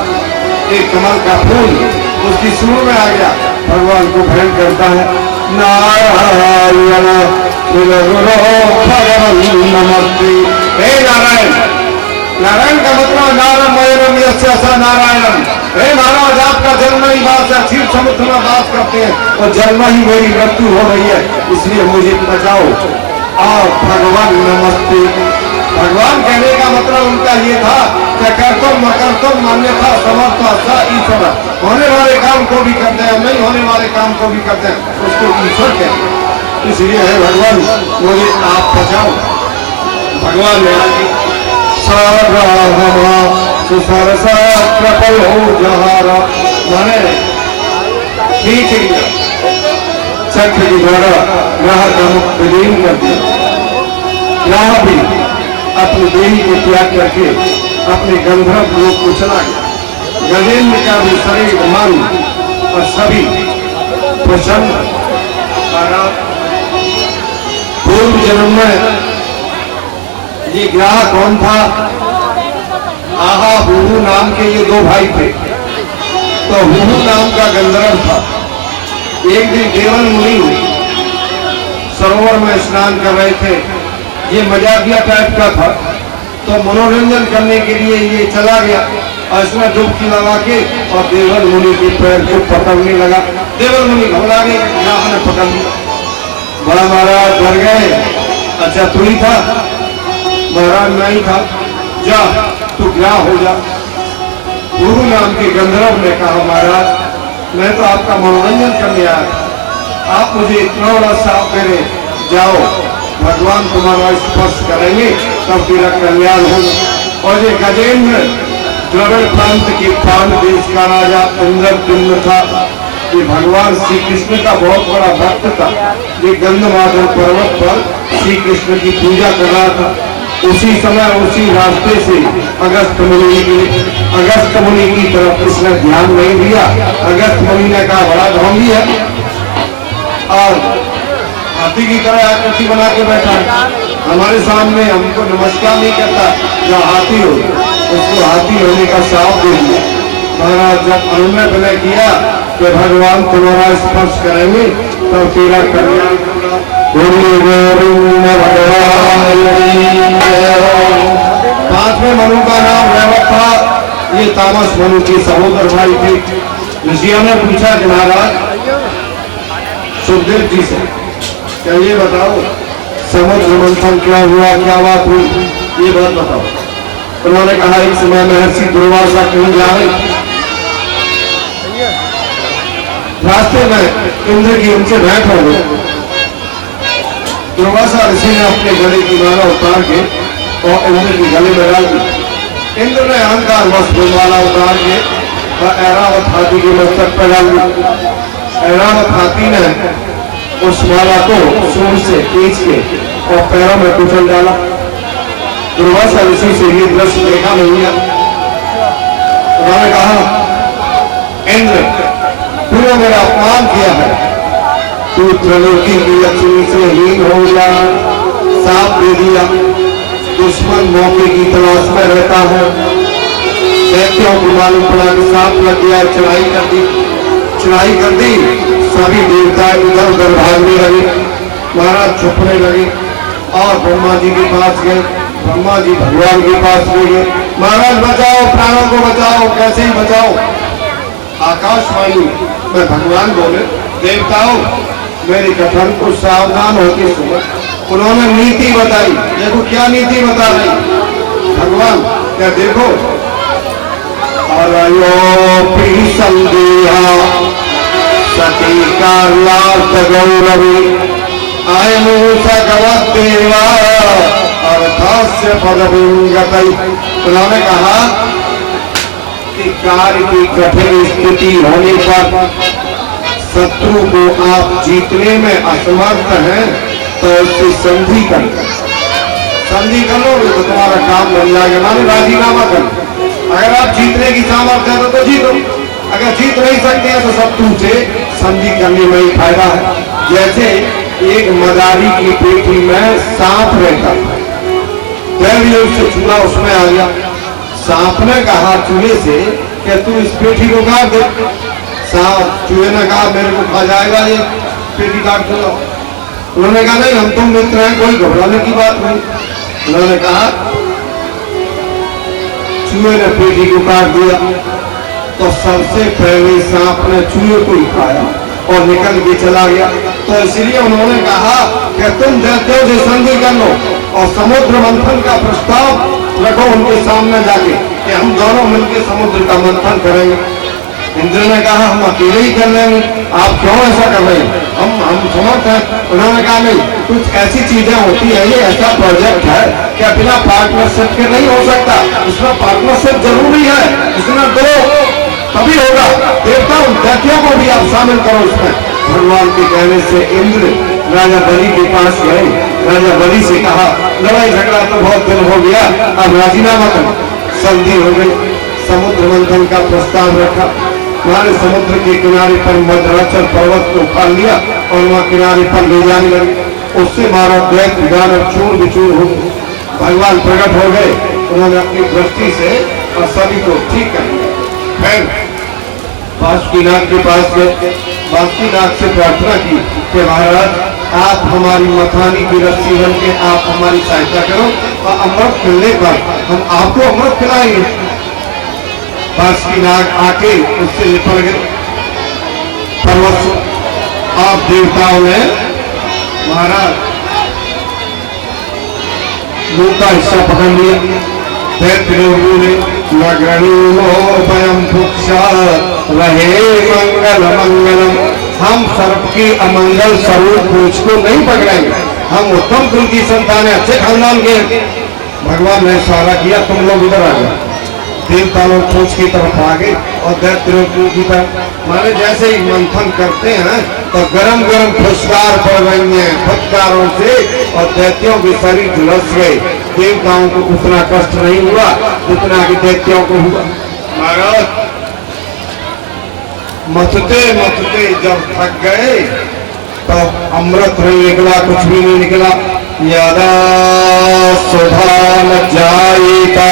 एक कमल का फूल उसकी सूर में आ गया। भगवान को भजन करता है, नारायण नमस्ते। हे नारायण, नारायण का मतलब नारायण यस्य नारायण। हे महाराज, आपका जन्म ही बात है, क्षीर समुद्र में बात करते हैं और जन्म ही मेरी मृत्यु हो रही है, इसलिए मुझे बचाओ। आप भगवान नमस्ते। भगवान कहने का मतलब उनका ये था कि कर्तव्य मकर्तव्य मान्यता समर्थ ईश्वर, होने वाले काम को भी करते हैं, नहीं होने वाले काम को भी करते हैं, उसको ईश्वर कहते हैं। इसलिए है भगवान मुझे आप बचाओ। भगवान ने सुसरसा कृपयो जहारा, माने खींच लिया, चक्र के द्वारा ग्रह का मुख विलीन कर दिया। ग्रह भी अपनी देही को त्याग करके अपने गंधर्व लोक को चला गया। गजेंद्र का भी शरीर मन और सभी प्रसन्न। पूर्व जन्म में ये ग्रह कौन था? आहा हुहू नाम के ये दो भाई थे। तो हुहू नाम का गंधर्व था। एक दिन देवन मुनि सरोवर में स्नान कर रहे थे। ये मजाकिया टाइप का था, तो मनोरंजन करने के लिए ये चला गया और इसमें डुबकी लगा के और देवल मुनि के पैर को पकड़ने लगा। देवल मुनि घबरा गए, नाक ने पकड़ लिया। बड़ा महाराज डर गए। अच्छा तू ही था? महाराज नहीं था। जा तू क्या हो जा। गुरु नाम के गंधर्व ने कहा महाराज मैं तो आपका मनोरंजन करने आया, आप मुझे इतना बड़ा साफ दे रहे, जाओ भगवान तुम्हारा स्पर्श करेंगे तब तेरा कल्याण होगा। और ये गजेंद्र द्रविड़ प्रांत के पांड देश का राजा इंद्रद्युम्न था। ये भगवान श्री कृष्ण का बहुत बड़ा भक्त था। ये गंधमादन पर्वत पर श्री कृष्ण की पूजा कर रहा था। उसी समय उसी रास्ते से अगस्त मुनि की तरफ उसने ध्यान नहीं दिया। अगस्त मुनि ने कहा बड़ा ढोंगी है और हाथी की तरह आकृति बना के बैठा है हमारे सामने, हमको नमस्कार नहीं करता। जो हाथी हो उसको हाथी होने का साफ दे दिया। महाराज जब अनुनय विनय किया कि भगवान तुम्हारा स्पर्श करेंगे तब तेरा कल्याण होगा। पांचवें मनु का नाम रैवत था। ये तामस मनु के सहोदर भाई थे। ऋषियों ने पूछा कि महाराज सुखदेव जी से क्या ये बताओ समुद्र मंथन क्या हुआ, क्या बात हुई, ये बात बताओ। उन्होंने कहा एक समय महर्षि दुर्वासा कहीं जा रहे, रास्ते में इंद्र की उनसे भेंट हो गई। दुर्वासा ऋषि ने अपने गले की माला उतार के और इंद्र की गले में डाल दी। इंद्र ने अहंकार वश माला उतार के ऐरावत हाथी के मस्तक पर डाल दी। ऐरावत हाथी ने उस माला को सूंड से खींच के और पैरों में कुचल डाला। दुर्वासा ऋषि से ये दृश्य देखा नहीं है। उन्होंने कहा इंद्र तूने मेरा अपमान किया है, तू त्रिलोकी की लक्ष्मी से हीन हो गया, साफ दे दिया। दुश्मन मौके की तलाश में रहता है। दैत्यों को मालूम पड़ा कि सांप लग गया, चढ़ाई कर दी। सभी देवता इधर उधर भागने लगे। महाराज छुपने लगे और ब्रह्मा जी के पास गए। ब्रह्मा जी भगवान के पास ले गए। महाराज बचाओ, प्राणों को बचाओ। कैसे ही बचाओ? आकाशवाणी में भगवान बोले देवताओं मेरे कथन को सावधान होकर सुनो। उन्होंने नीति बताई। देखो क्या नीति बता रही भगवान, क्या देखो अरयोपि संदेहा सती कारलार्थ गौरवी आयनु सगवत देवा अर्थास्य पदविंगतै। उन्होंने कहा कि कार्य की कठिन स्थिति होने पर शत्रु को आप जीतने में असमर्थ हैं तो उससे संधि कर लो तो तुम्हारा काम बन जाएगा। मानो राजीनामा करो। अगर आप जीतने की सामर्थ्य है तो जीतो, अगर जीत नहीं सकते हैं तो शत्रु से संधि करने में ही फायदा है। जैसे एक मदारी की पेटी में सांप रहता था, उससे चूहा उसमें आ गया। सांप ने कहा चूहे से कि तू इस पेटी को काट दे। चूहे ने कहा मेरे को खा जाएगा ये, पेटी काट दूंगा। उन्होंने कहा नहीं हम तुम मित्र हैं, कोई घबराने की बात नहीं। उन्होंने कहा चूहे ने पेटी को काट दिया तो सबसे पहले सांप ने चूहे को ही खाया और निकल के चला गया। तो इसलिए उन्होंने कहा कि तुम दैत्यों से संधि कर लो और समुद्र मंथन का प्रस्ताव रखो उनके सामने जाके कि हम दोनों मिलकर समुद्र का मंथन करेंगे। इंद्र ने कहा हम अकेले ही कर लेंगे, आप क्यों ऐसा कर रहे हैं, हम समर्थ हैं। उन्होंने कहा नहीं, कुछ ऐसी चीजें होती है, ये ऐसा प्रोजेक्ट है कि बिना पार्टनरशिप के नहीं हो सकता, इसमें पार्टनरशिप जरूरी है, इसमें दो तभी होगा। देवता दैत्यों को भी आप शामिल करो इसमें। भगवान के कहने से इंद्र राजा बलि के पास गए। राजा बलि से कहा लड़ाई झगड़ा तो बहुत दिन हो गया, अब राजीनामा करो। संधि हो गई, समुद्र मंथन का प्रस्ताव रखा। हमारे समुद्र के किनारे पर मद्राचल पर्वत को उठा लिया और वहाँ किनारे पर ले जाने लगे। उससे मारा दैत्य दानव चूर बिचूर हो गए। भगवान प्रकट हो गए, उन्होंने अपनी दृष्टि से और सभी को ठीक कर दिया। फिर बासुकीनाथ के पास गए। बासुकीनाथ से प्रार्थना की कि महाराज आप हमारी मथानी की रस्सी बन के आप हमारी सहायता करो और अमृत मिलने पर हम आपको अमृत खिलाएंगे। बासुकीनाथ आके उससे निपट गए। पर्वत आप देवताओं ने महाराज मुंह का हिस्सा पकड़ लिया। दैत्यों नगरणीमोपयम पुक्षा रहे मंगल मंगलम। हम सर्प की अमंगल स्वरूप पूछ को नहीं पकड़ेंगे। हम उत्तम कुल की संतान है, अच्छे खानदान के। भगवान ने इशारा किया तुम लोग इधर आ जाओ। देवता लोग पूछ की तरफ आ गए और दैत्य लोग की तरफ। माने जैसे ही मंथन करते हैं तो गरम गरम फुसकार पड़ रही हैं फटकारों से और दैत्यों के शरीर झुलस गए। देवताओं को उतना कष्ट नहीं हुआ जितना कि दैत्यों को हुआ। महाराज मथते मथते जब थक गए तब अमृत नहीं निकला, कुछ भी नहीं निकला। यदा सुधा न जाएगा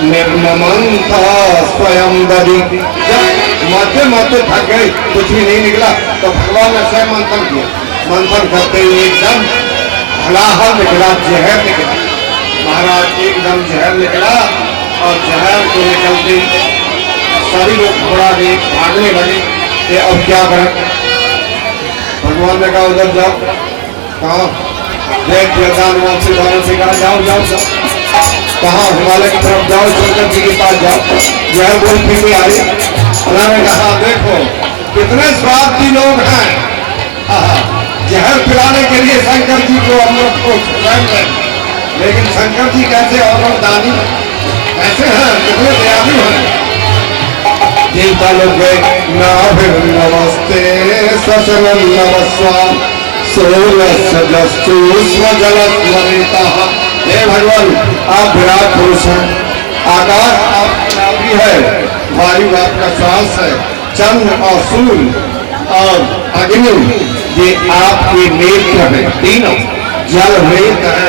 निर्ममंथा स्वयं दधी। जब मध्य मध्य थक गए कुछ भी नहीं निकला तो भगवान ने स्वयं मंथन किया। मंथन करते ही एकदम हलाहल निकला, जहर निकला। महाराज एकदम जहर निकला और जहर को निकलते सभी लोग घबरा गए, भागने लगे कि अब क्या करें। भगवान ने कहा उधर जाओ। कहा से कहा जाओ जाओ जाओ। कहा हिमालय की तरफ जाओ, शंकर जी के पास जाओ। जहर बोल फिर भी आई। उन्होंने कहा देखो कितने स्वार्थी लोग हैं, जहर पिलाने के लिए शंकर जी को अमृत को स्वयं, लेकिन शंकर जी कैसे अमृत दानी कैसे हैं, कितने दयालु हैं। देवता लोग गए। नमस्ते ससनम नमस्वाम सोलस्तु स्वजलस्मरिता। हे भगवान आप विराट पुरुष हैं, आकाश आपका नाभि है, वायु आपका श्वास है, चंद्र और सूर्य और अग्नि ये आपके नेत्र है। तीनों जल रेत है।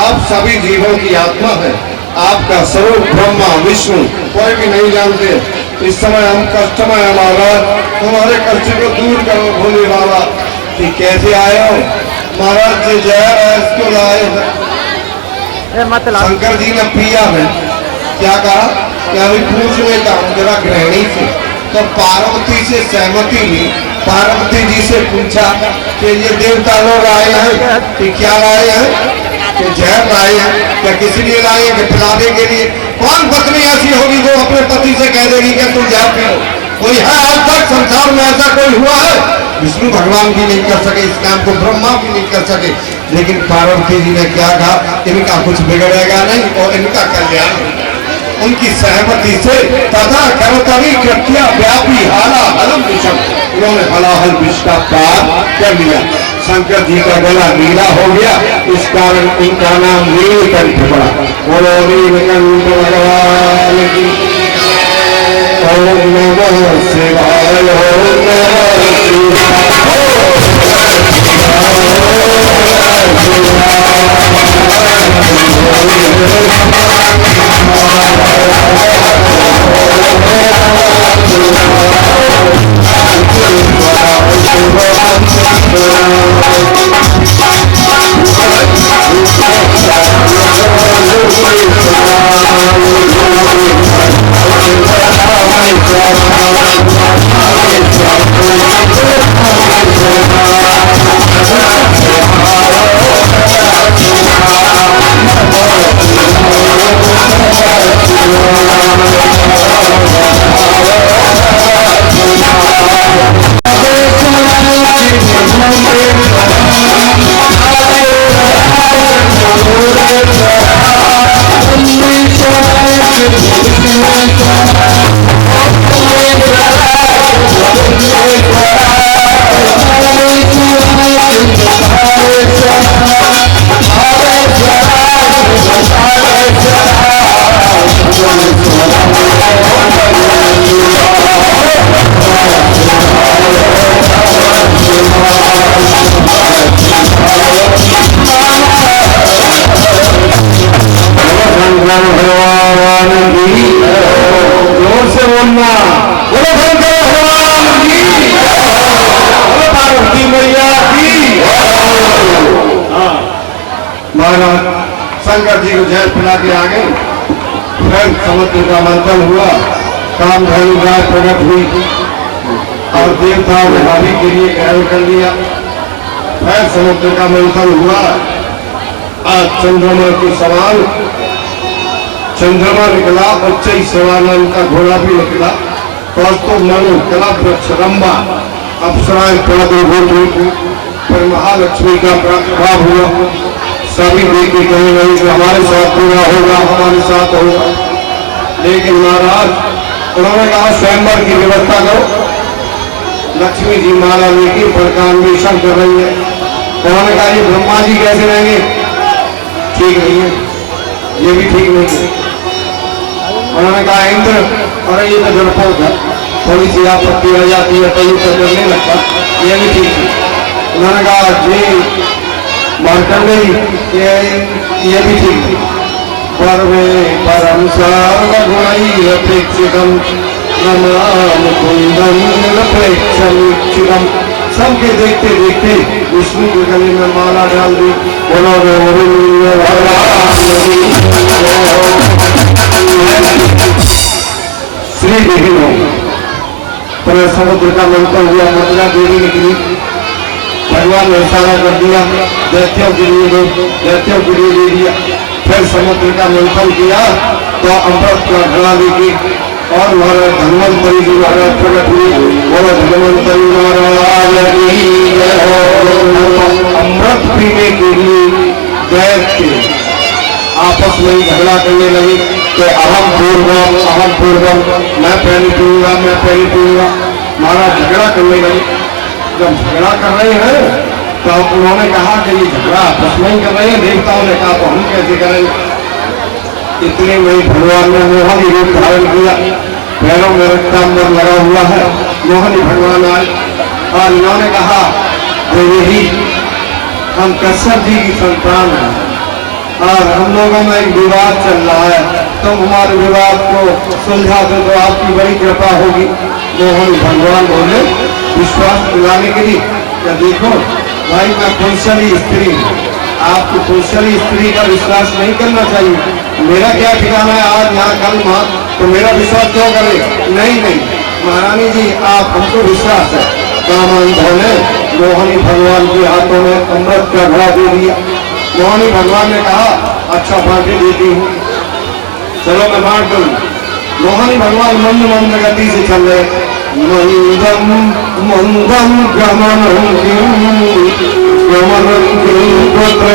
आप सभी जीवों की आत्मा है। आपका स्वरूप ब्रह्मा विष्णु कोई भी नहीं जानते। इस समय हम कष्ट में हमारा तुम्हारे कष्ट को दूर करो भोले बाबा। कि कैसे आए हो महाराज जी, जहर है इसको लाए शंकर जी ने पिया है। क्या कहा कि अभी पूछ लेता हूँ जरा गृहिणी से। तो पार्वती से सहमति ली। पार्वती जी से पूछा कि ये देवता लोग आए हैं कि क्या लाए हैं, कि जहर लाए हैं, क्या किसी लिए लाए हैं कि पिलाने के लिए। कौन पत्नी ऐसी होगी जो अपने पति से कह देगी कि तुम जहर पियो। कोई है आज तक संसार में ऐसा कोई हुआ है? विष्णु भगवान भी नहीं कर सके इस काम को, ब्रह्मा भी नहीं कर सके। लेकिन पार्वती जी ने क्या कहा, इनका कुछ बिगड़ेगा नहीं और इनका कल्याण होगा। उनकी सहमति से तथा कर्तव्य कृत्या व्यापी हाला हलम विषम, उन्होंने हलाहल विष का पार कर लिया। शंकर जी का गला नीला हो गया, इस कारण इनका नाम नीलकंठ पड़ा। बोलो नीलकंठ भगवान की। ओम नमः शिवाय। ओम नमः शिवाय। शंकर जी को जहर पिला के आ गए। फिर समुद्र का मंथन हुआ, कामधेनु गाय प्रकट हुई और देवताओं ने हानि के लिए ग्रहण कर लिया। फिर समुद्र का मंथन हुआ। आज चंद्रमा के समान चंद्रमा निकला, उच्च शिवानंद का घोड़ा भी निकला। तो मनु कला वृक्ष रंबा अप्सराएं प्रादुर्भूत हुई। फिर महालक्ष्मी का प्रादुर्भाव हुआ। सभी देखे कहीं नहीं कि हमारे साथ पूरा होगा, हमारे साथ होगा। लेकिन महाराज उन्होंने कहा स्वयंवर की व्यवस्था करो। लक्ष्मी जी माला लेके प्रकान्वेषण कर रही है। उन्होंने कहा ये ब्रह्मा जी कैसे रहेंगे? ठीक नहीं है, ये भी ठीक नहीं है। उन्होंने कहा इंद्र, अरे ये तो डरपोक है, थोड़ी सी आपत्ति आ जाती है तो ये तो डरने लगता, ये भी ठीक है। उन्होंने कहा जी मार्कंडे ये भी ठीक है। परमे परम सर्वगुणैरपेक्षितम् नमाम कुंदम निरपेक्षमीक्षितम्। सबके देखते देखते विष्णु के गले में माला डाल दी। श्री देवी पर समुद्र का मंथन हुआ, मथुरा देवी निकली। भगवान ने इशारा कर दिया, दैत्यों के लिए दे दिया। फिर समुद्र का मंथन किया तो अमृत का घड़ा लेके और महाराज धन्वंतरी जी महाराज प्रकट हुए। बोलो धन्वंतरी महाराज की जय हो। अमृत पीने के लिए दैत्य आपस में ही झगड़ा करने लगे कि अहम पूर्वम, मैं पहले पीऊंगा। महाराज झगड़ा करने लगे। जब झगड़ा कर रहे हैं तो उन्होंने कहा कि ये झगड़ा आपस में ही कर रहे हैं। देवताओं ने कहा तो हम कैसे करेंगे? इतने में भगवान ने मोहनी रूप धारण किया, पैरों में रक्तांबर लगा हुआ है। मोहनी भगवान आए और इन्होंने कहा यही हम कश्यप जी की संतान हैं और हम लोगों में एक विवाद चल रहा है, तुम हमारे विवाद को सुलझा दो तो आपकी बड़ी कृपा होगी। मोहन भगवान बोले विश्वास दिलाने के लिए, क्या देखो भाई मैं पुरुषली स्त्री हूँ, आपको पुरुषली स्त्री का विश्वास नहीं करना चाहिए। मेरा क्या ठिकाना है आज यहाँ कल वहाँ, तो मेरा विश्वास क्यों करे? नहीं महारानी जी आप हमको विश्वास है। कामांधों ने मोहनी भगवान के हाथों में अमृत का घड़ा दे दिया। मोहनी भगवान ने कहा अच्छा बांटे देती हूँ, चलो मैं बांट दूँ। मोहनी भगवान मंद गति से चल रहे। मंदम मंदम गमनम पुत्र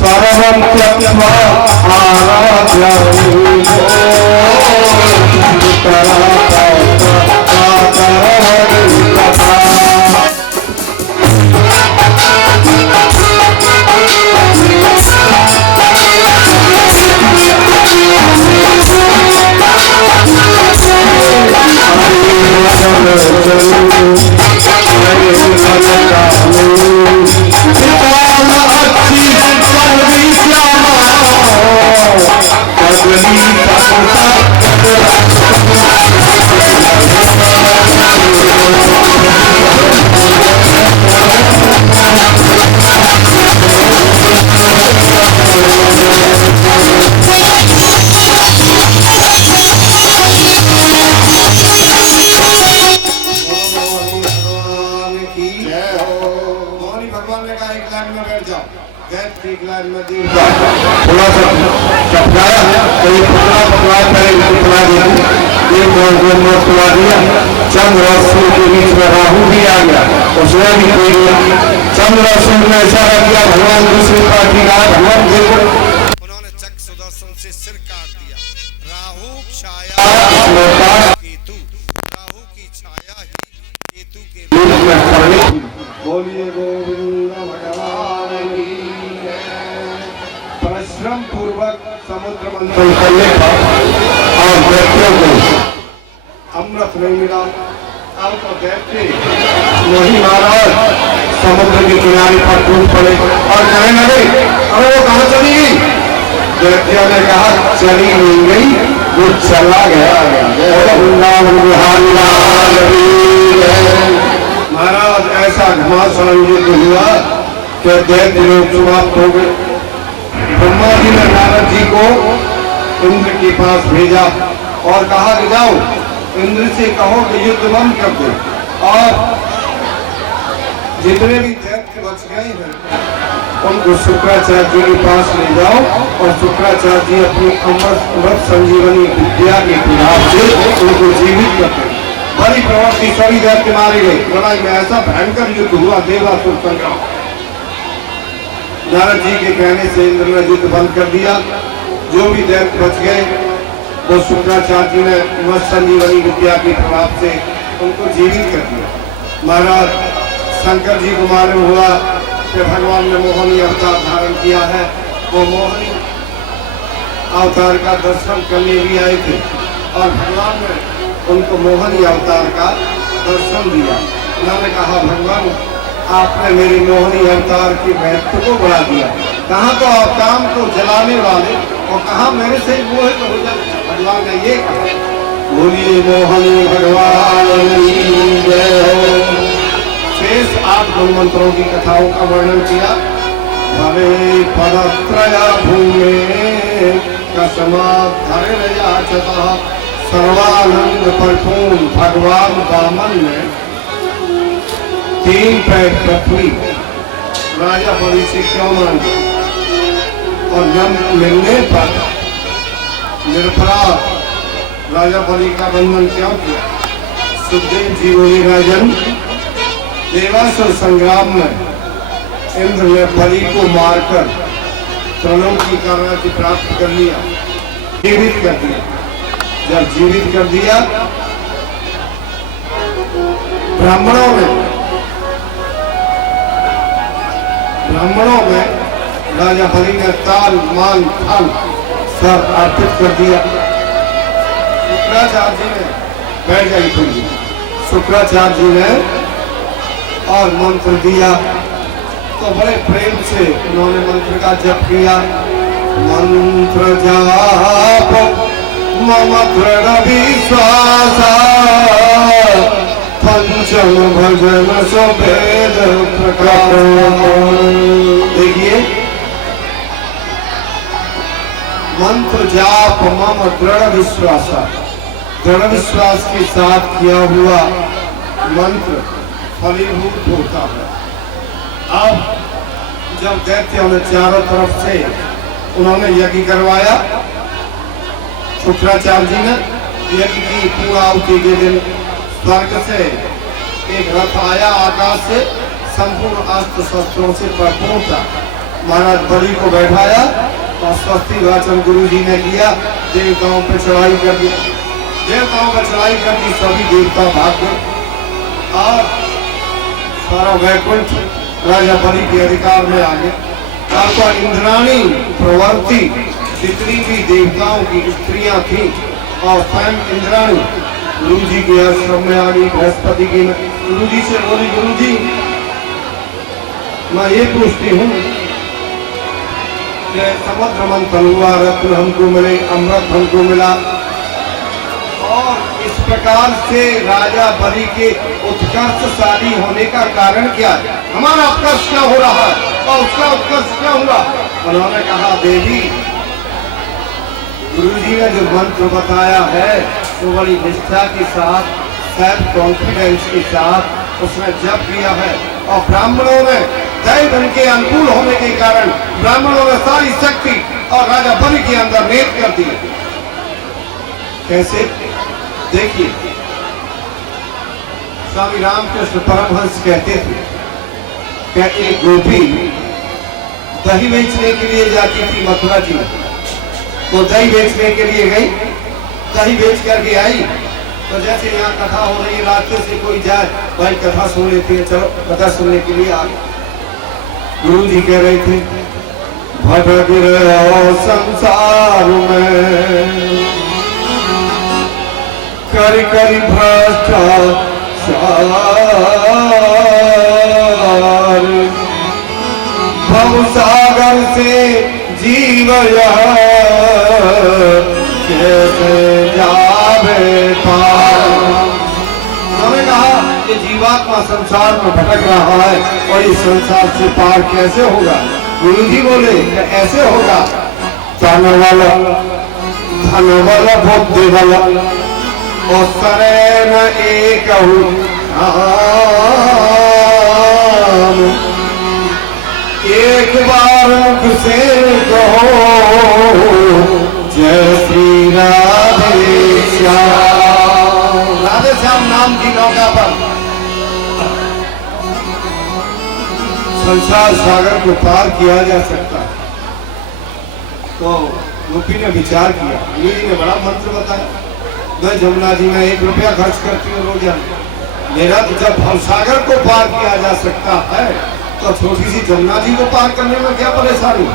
सर्वं त्यक्त्वा भगवान ने कहा एक लाइन में बैठ जाओ, दैत्य एक लाइन में देवता। थोड़ा सा चपकाया तो ये पुतला पकड़ा, पहले पुतला दिया। चंद्र और सूर्य के बीच में राहु भी आ गया, उसने भी कोई दिया। चंद्र और सूर्य ने इशारा किया, भगवान दूसरी पार्टी का भगवान देव, उन्होंने चक्र सुदर्शन से सिर काट दिया। राहु छाया केतु, राहु की छाया ही केतु के रूप में परिणित। बोलिए गोविंद भगवान की जय। परिश्रम पूर्वक समुद्र मंथन करने पर और दैत्यों को अमृत नहीं मिला। अब तो दैत्य वही महाराज समुद्र के किनारे पर टूट पड़े और कहने लगे, अरे वो कहाँ चली गई? दैत्यों ने कहा चली नहीं गई, वो चला गया। महाराज ऐसा घमासान युद्ध हुआ कि दैत्य लोग समाप्त हो गए। ब्रह्मा जी ने नारद जी को इंद्र के पास भेजा और कहा कि जाओ इंद्र से कहो कि युद्ध बंद कर दे और जितने भी दैत्य बच गए हैं उनको शुक्राचार्य जी के पास ले जाओ और शुक्राचार्य जी अपनी अमृत संजीवनी विद्या के प्रभाव से उनको जीवित करते। बड़ी प्रवृत्ति, सभी दैत्य मारे गए। लड़ाई में ऐसा भयंकर युद्ध हुआ, देवासुर संग्राम। नारद जी के कहने से इंद्र ने युद्ध बंद कर दिया। जो भी दैत्य बच गए वो शुक्राचार्य जी ने अमृत संजीवनी विद्या के प्रभाव से उनको जीवित कर दिया। महाराज शंकर जी को मालूम हुआ कि भगवान ने मोहिनी अवतार धारण किया है। वो मोहिनी अवतार का दर्शन करने भी आए थे और भगवान ने उनको मोहिनी अवतार का दर्शन दिया। उन्होंने कहा, भगवान आपने मेरी मोहिनी अवतार के महत्व को बढ़ा दिया। कहाँ तो आप काम को जलाने वाले और कहाँ मेरे से मोहित हो जाए। भगवान ने ये कहा, बोलिए मोहिनी भगवान की जय हो। शेष 8 मंत्रों की कथाओं का वर्णन किया। भवे पदत्रया भूमे कसमाधर्या चता सर्वानंद परिपूर्ण भगवान वामन ने 3 पैर पृथ्वी राजा बलि से क्यों मांगी और न मिलने पर निरपराध राजा बलि का बंधन क्यों किया? सुखदेव जी बोले, राजन देवासुर संग्राम में इंद्र ने बलि को मारकर त्रिलोकी का राज्य प्राप्त कर लिया, जीवित कर दिया। जब जीवित कर दिया, ब्राह्मणों में राजा बलि ने ताल मान फल सब अर्पित कर दिया। शुक्राचार्य जी ने बैठ जाई थी। शुक्राचार्य जी ने और मंत्र दिया तो बड़े प्रेम से उन्होंने मंत्र का जप किया। मंत्र जाप मम दृढ़ विश्वास पंचम भजन सुभेद प्रकाश। देखिए, मंत्र जाप मम दृढ़ विश्वास, दृढ़ विश्वास के साथ किया हुआ मंत्र फलीभूत होता है। अब जब दैत्यों ने चारों तरफ से उन्होंने यज्ञ करवाया, शुक्राचार्य जी ने यज्ञ की पूर्णाहुति के दिन स्वर्ग से एक रथ आया, आकाश से संपूर्ण अस्त्र शस्त्रों से भरपूर था। महाराज बलि को बैठाया और स्वस्ति वाचन गुरु जी ने किया। देवताओं पर चढ़ाई कर दी, देवताओं पर चढ़ाई कर दी। सभी देवता भाग गए और सारा वैकुंठ राजा बलि के अधिकार में आ गए। आपका इंद्राणी प्रवृत्ति जितनी भी देवताओं की स्त्रियां थी और स्वयं इंद्राणी गुरु जी के आश्रम में आ गई। बृहस्पति की गुरु जी से बोली, गुरु जी मैं ये पूछती हूँ कि समुद्र मंथन हुआ, रत्न हमको मिले, अमृत हमको मिला और इस प्रकार से राजा बलि के उत्कर्षशाली होने का कारण क्या है? हमारा उत्कर्ष क्या हो रहा है और उसका उत्कर्ष क्या हुआ? उन्होंने कहा, देवी गुरुजी ने जो मंत्र बताया है तो बड़ी निष्ठा के साथ, सेल्फ कॉन्फिडेंस के साथ उसने जप किया है और ब्राह्मणों ने सफेद रंग के अनुकूल होने के कारण ब्राह्मणों ने सारी शक्ति और राजा बलि के अंदर नेत कर दी। कैसे? देखिए, स्वामी रामकृष्ण परमहंस कहते थे क्या एक गोपी दही बेचने के लिए जाती थी मथुरा जी में। वो दही बेचने के लिए गई, दही बेच करके आई, तो जैसे यहाँ कथा हो रही है, रास्ते से कोई जाए, भाई कथा सुन लेते हैं, चलो कथा सुनने के लिए आ गए। गुरु जी कह रहे थे भटक रहे संसार में कर कर भ्रष्टाचार, भवसागर से जीव कैसे जावे पार। उन्होंने कहा कि जीवात्मा संसार में भटक रहा है और इस संसार से पार कैसे होगा? गुरु जी बोले ऐसे होगा, तन वाला धन वाला बुद्धि वाला और सरे न एक एक बार मुख से कहो जय श्री राधे श्याम। राधे श्याम नाम की नौका पर संसार सागर को पार किया जा सकता है। तो गोपी ने विचार किया, गुरु जी ने बड़ा मंत्र बताया, मैं जमुना जी में 1 रुपया खर्च करती हूँ रोजाना, मेरा तो जब भवसागर को पार किया जा सकता है तो छोटी सी जमुना जी को पार करने में क्या परेशानी?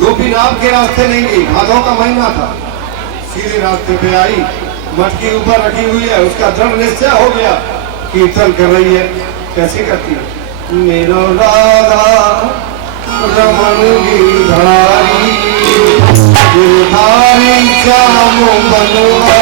गोपी नाव के रास्ते नहीं गई, भादों का महीना था, सीधे रास्ते पे आई, मटकी ऊपर रखी हुई है, उसका दृढ़ निश्चय हो गया, कीर्तन कर रही है। कैसे करती है? मेरो राधा रमन गिरधारी गिरधारी श्याम बनवा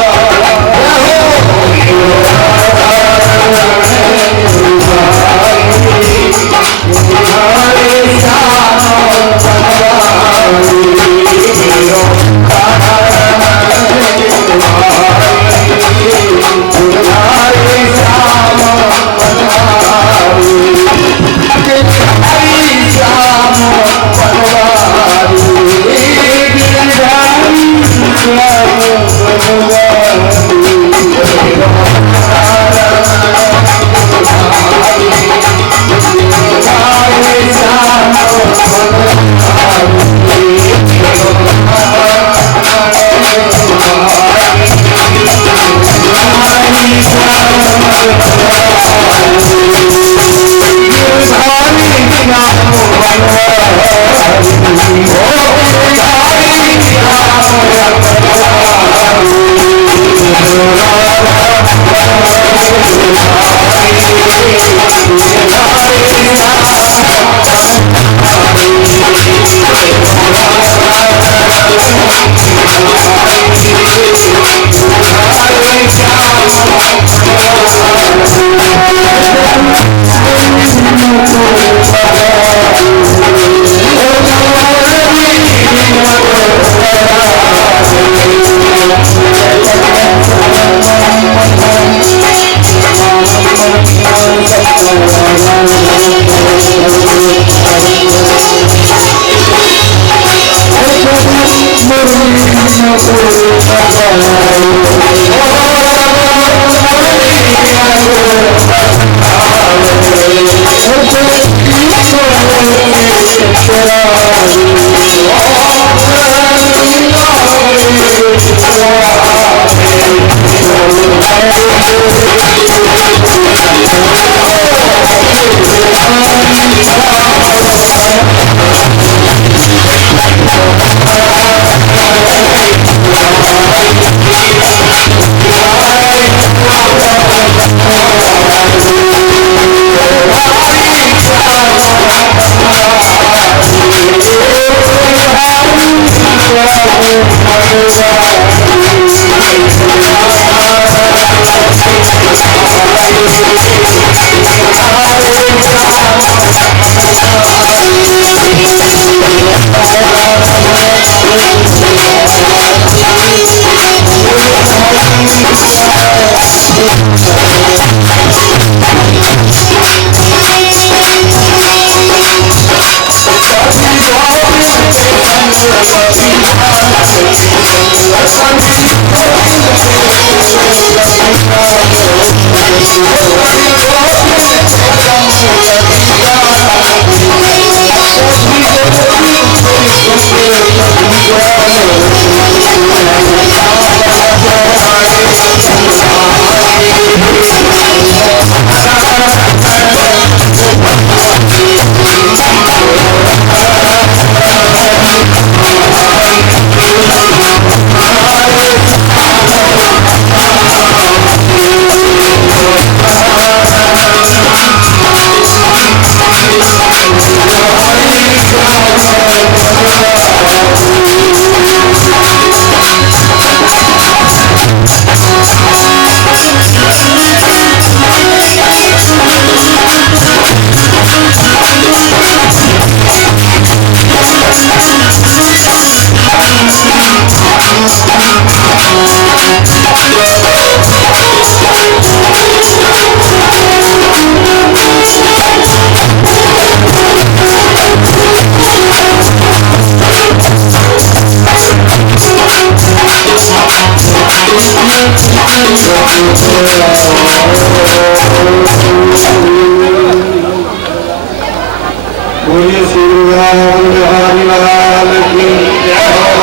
बिहारी लाल की जय हो।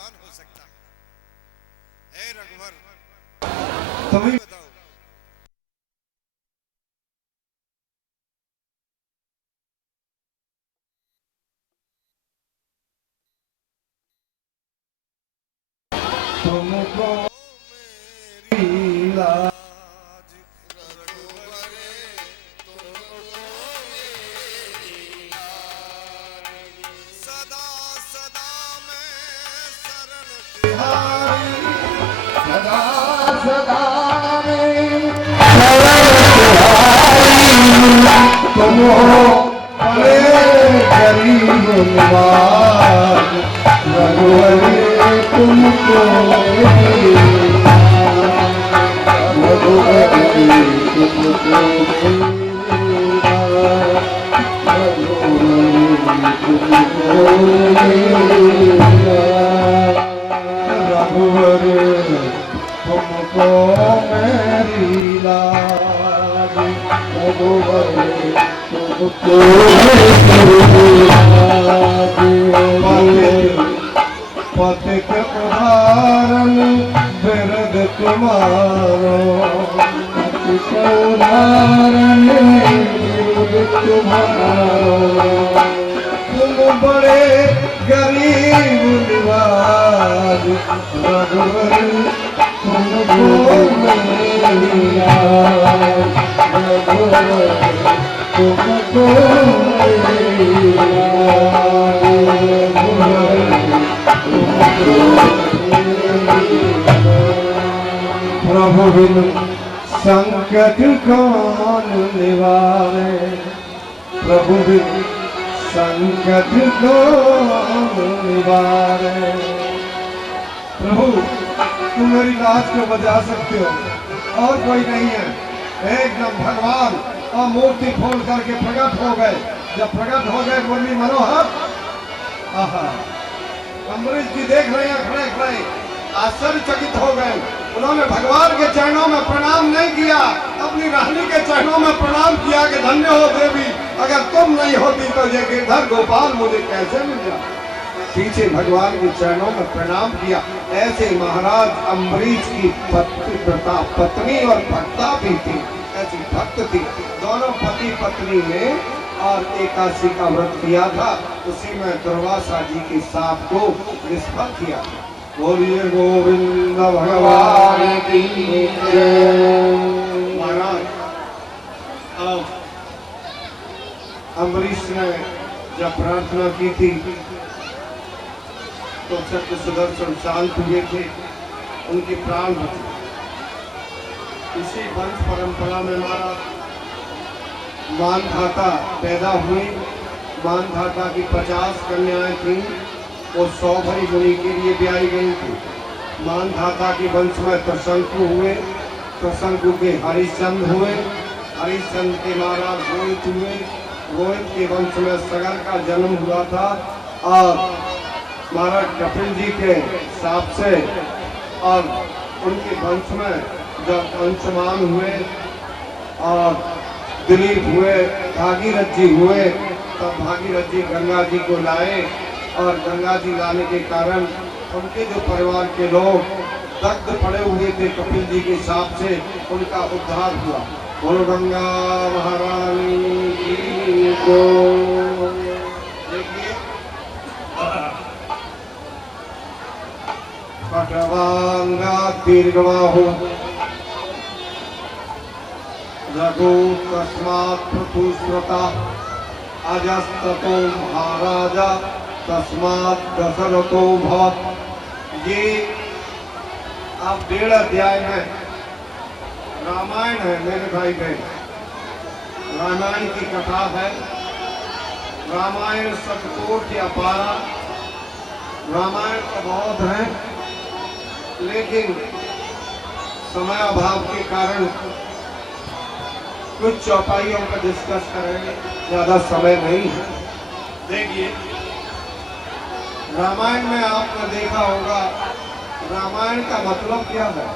हो सकता है रघुवर तुम्हें बताओ। तुमको मेरी लाज सदा सदा मैं शरण तिहारी सदा सदा में तुम हो बड़े गरीब निवाज रघुवरे तुमको मेरी लाज रघुवरे तुमको मेरी लाज रघुवरे तुमको मेरी लाज रघुवरे तुमको मेरी लाज रघुवरे तुमको मेरी लाज पथिक उदाहरण बिरद तुम्हारो पथिक उदाहरण बिरद तुम्हारो तुम बड़े गरीब निवाज रघुवर तुमको मेरी लाज रघुवर तुमको मेरी लाज प्रभु बिन संकट कौन निवारे प्रभु बिन संकट कौन निवारे प्रभु तुम मेरी लाज को बचा सकते हो और कोई नहीं है। एकदम भगवान और मूर्ति फोड़ करके प्रकट हो गए। जब प्रकट हो गए मुरली मनोहर आहा अम्बरीश जी देख रहे हैं खड़े खड़े आश्चर्यचकित हो गए। उन्होंने भगवान के चरणों में प्रणाम नहीं किया, अपनी रानी के चरणों में प्रणाम किया कि धन्य हो देवी, अगर तुम नहीं होती तो ये गिरधर गोपाल मुझे कैसे मिल जाता। पीछे भगवान के चरणों में प्रणाम किया। ऐसे महाराज अम्बरीश की पत्नी और भक्ता भी थी, ऐसी भक्त थी। दोनों पति पत्नी ने और एकादशी का व्रत किया था, उसी में दुर्वासा जी के साप को निष्फल किया। बोलिए गोविंद भगवान की जय। महाराज अम्बरीश ने जब प्रार्थना की थी तो सत्य सुदर्शन शांत हुए थे, उनके प्राण बचे। इसी वंश परंपरा में हमारा मानधाता पैदा हुए। मानधाता की 50 कन्याएं थीं, वो 100 भाई मुनि के लिए ब्याही गई थी। मानधाता के वंश में त्रिशंकु हुए, त्रिशंकु के हरिश्चंद्र हुए, हरिश्चंद्र के महाराज रोहित हुए, रोहित के वंश में सगर का जन्म हुआ था। और महाराज कपिल जी के साप से और उनके वंश में जब अंशमान हुए और दिलीप हुए, भागीरथ जी हुए, तब भागीरथ जी गंगा जी को लाए और गंगा जी लाने के कारण उनके जो परिवार के लोग दग्ध पड़े हुए थे कपिल जी के हिसाब से, उनका उद्धार हुआ। बोलो गंगा महारानी की जय। देखिए पटवांगा दीर्घबाहु रघु तस्मात् पृथुश्रता अजस्ततो महाराजा तस्मात् दशरथो भवत्। ये अब 1.5 अध्याय में रामायण है मेरे भाई बहन, रामायण की कथा है। रामायण सतकोट या 12 रामायण का बहुत है, लेकिन समय अभाव के कारण कुछ चौपाइयों पर डिस्कस करेंगे, ज्यादा समय नहीं है। देखिए रामायण में आपने देखा होगा, रामायण का मतलब क्या है?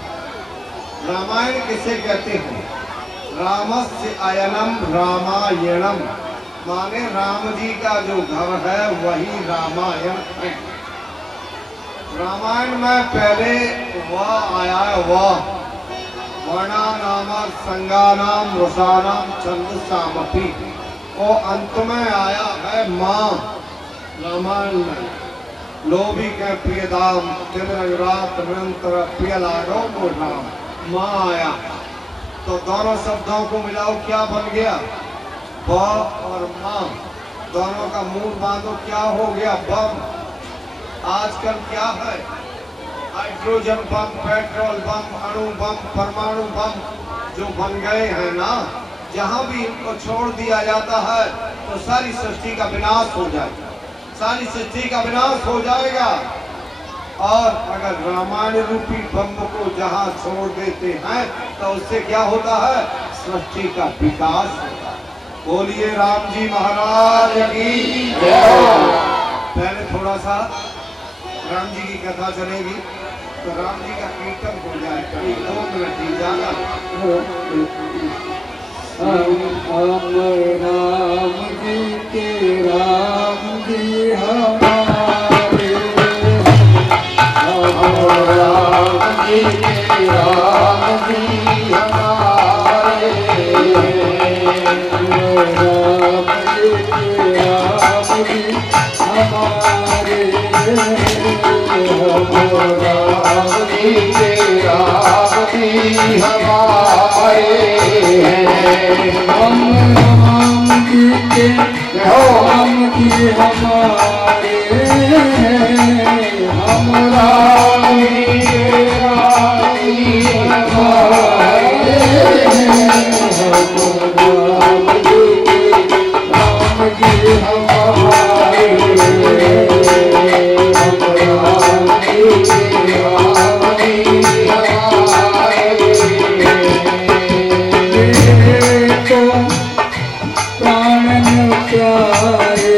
रामायण किसे कहते हैं? रामस्य अयनम रामायणम, माने राम जी का जो घर है वही रामायण है। रामायण में पहले वह आया है, वह वर्णा नाम संगानाम रसानाम छंद सामपी, और अंत में आया है माँ। रामायण में लोभी के प्रिय दाम दिन रात निरंतर प्रिय लाडो को नाम, माँ आया। तो दोनों शब्दों को मिलाओ क्या बन गया? ब और माँ, दोनों का मूल बांधो क्या हो गया? बम। आजकल क्या है? हाइड्रोजन बम, पेट्रोल बम, अणु बम, परमाणु बम जो बन गए हैं ना, जहाँ भी इनको छोड़ दिया जाता है तो सारी सृष्टि का विनाश हो जाएगा, सारी सृष्टि का विनाश हो जाएगा। और अगर रामायण रूपी बम को जहाँ छोड़ देते हैं तो उससे क्या होता है? सृष्टि का विकास होता है। बोलिए राम जी महाराज की जय। पहले थोड़ा सा राम जी की कथा चलेगी तो राम जी का कीर्तन हो जाए, करीब 2 मिनट ही ज्यादा। हम राम जी के राम जी हमारे, हम राम जी के राम जी हमारे, राम जी के राम जी हमारे, हम राम जी के राम जी हमारे, हम राम जी के राम जी हमारे, हम राम जी के राम जी हमारे, हम राम जी के राम जी हमारे, हम राम जी के राम जी हमारे। प्राण प्यारे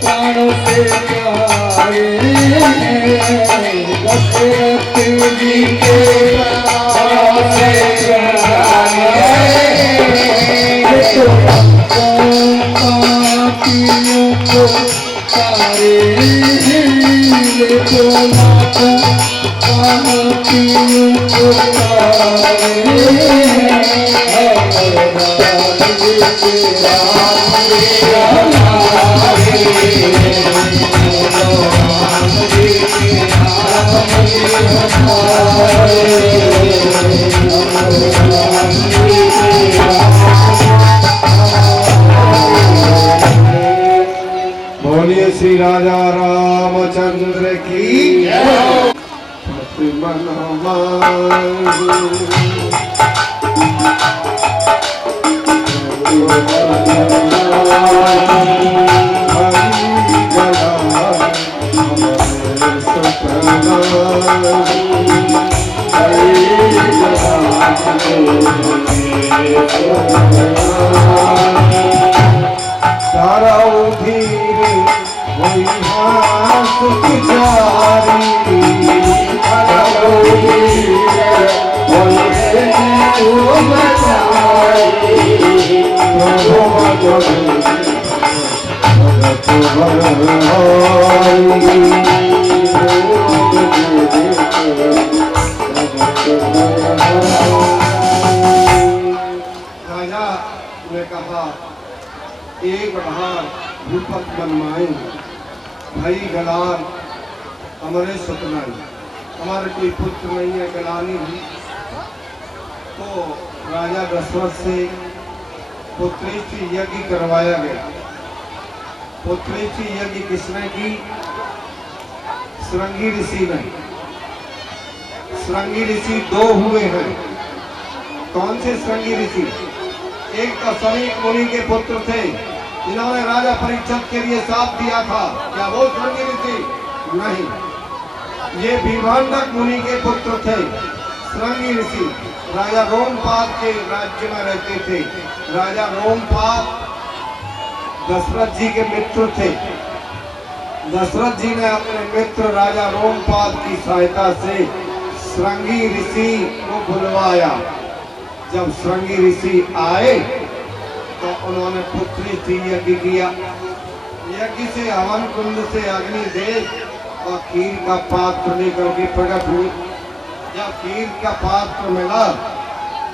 प्राणों से प्यारे, दशरथ जी के प्राणों से प्यारे, पापियों को तारे, पापियों को तारे, बोलिए श्री राजा रामचंद्र की। मन मारू तारा उधीर वही हाथ जारी तारा उधीर वही राजा ने कहा एक बार भूपत बनवाए भाई गलाल हमारे सतनाई हमारे कोई पुत्र नहीं है गलानी भी तो राजा दशरथ से पुत्रेष्टि यज्ञ करवाया गया। पुत्रेष्टि यज्ञ किसने की? श्रृंगी ऋषि ने। श्रृंगी ऋषि दो हुए हैं। कौन से श्रृंगी ऋषि? एक तो समीप मुनि के पुत्र थे जिन्होंने राजा परीक्षित के लिए साथ दिया था। क्या वो श्रृंगी ऋषि? नहीं, ये विभांडक मुनि के पुत्र थे। श्रृंगी ऋषि राजा रोमपाद के राज्य में रहते थे। राजा रोमपाद दशरथ जी के मित्र थे। दशरथ जी ने अपने मित्र राजा रोमपाद की सहायता से श्रृंगी ऋषि को बुलवाया। जब श्रृंगी ऋषि आए तो उन्होंने पुत्रेष्टि यज्ञ किया। यज्ञ से हवन कुंड से अग्नि दे और खीर का पात्र लेकर के प्रकट हुए। जब खीर का पात्र मिला,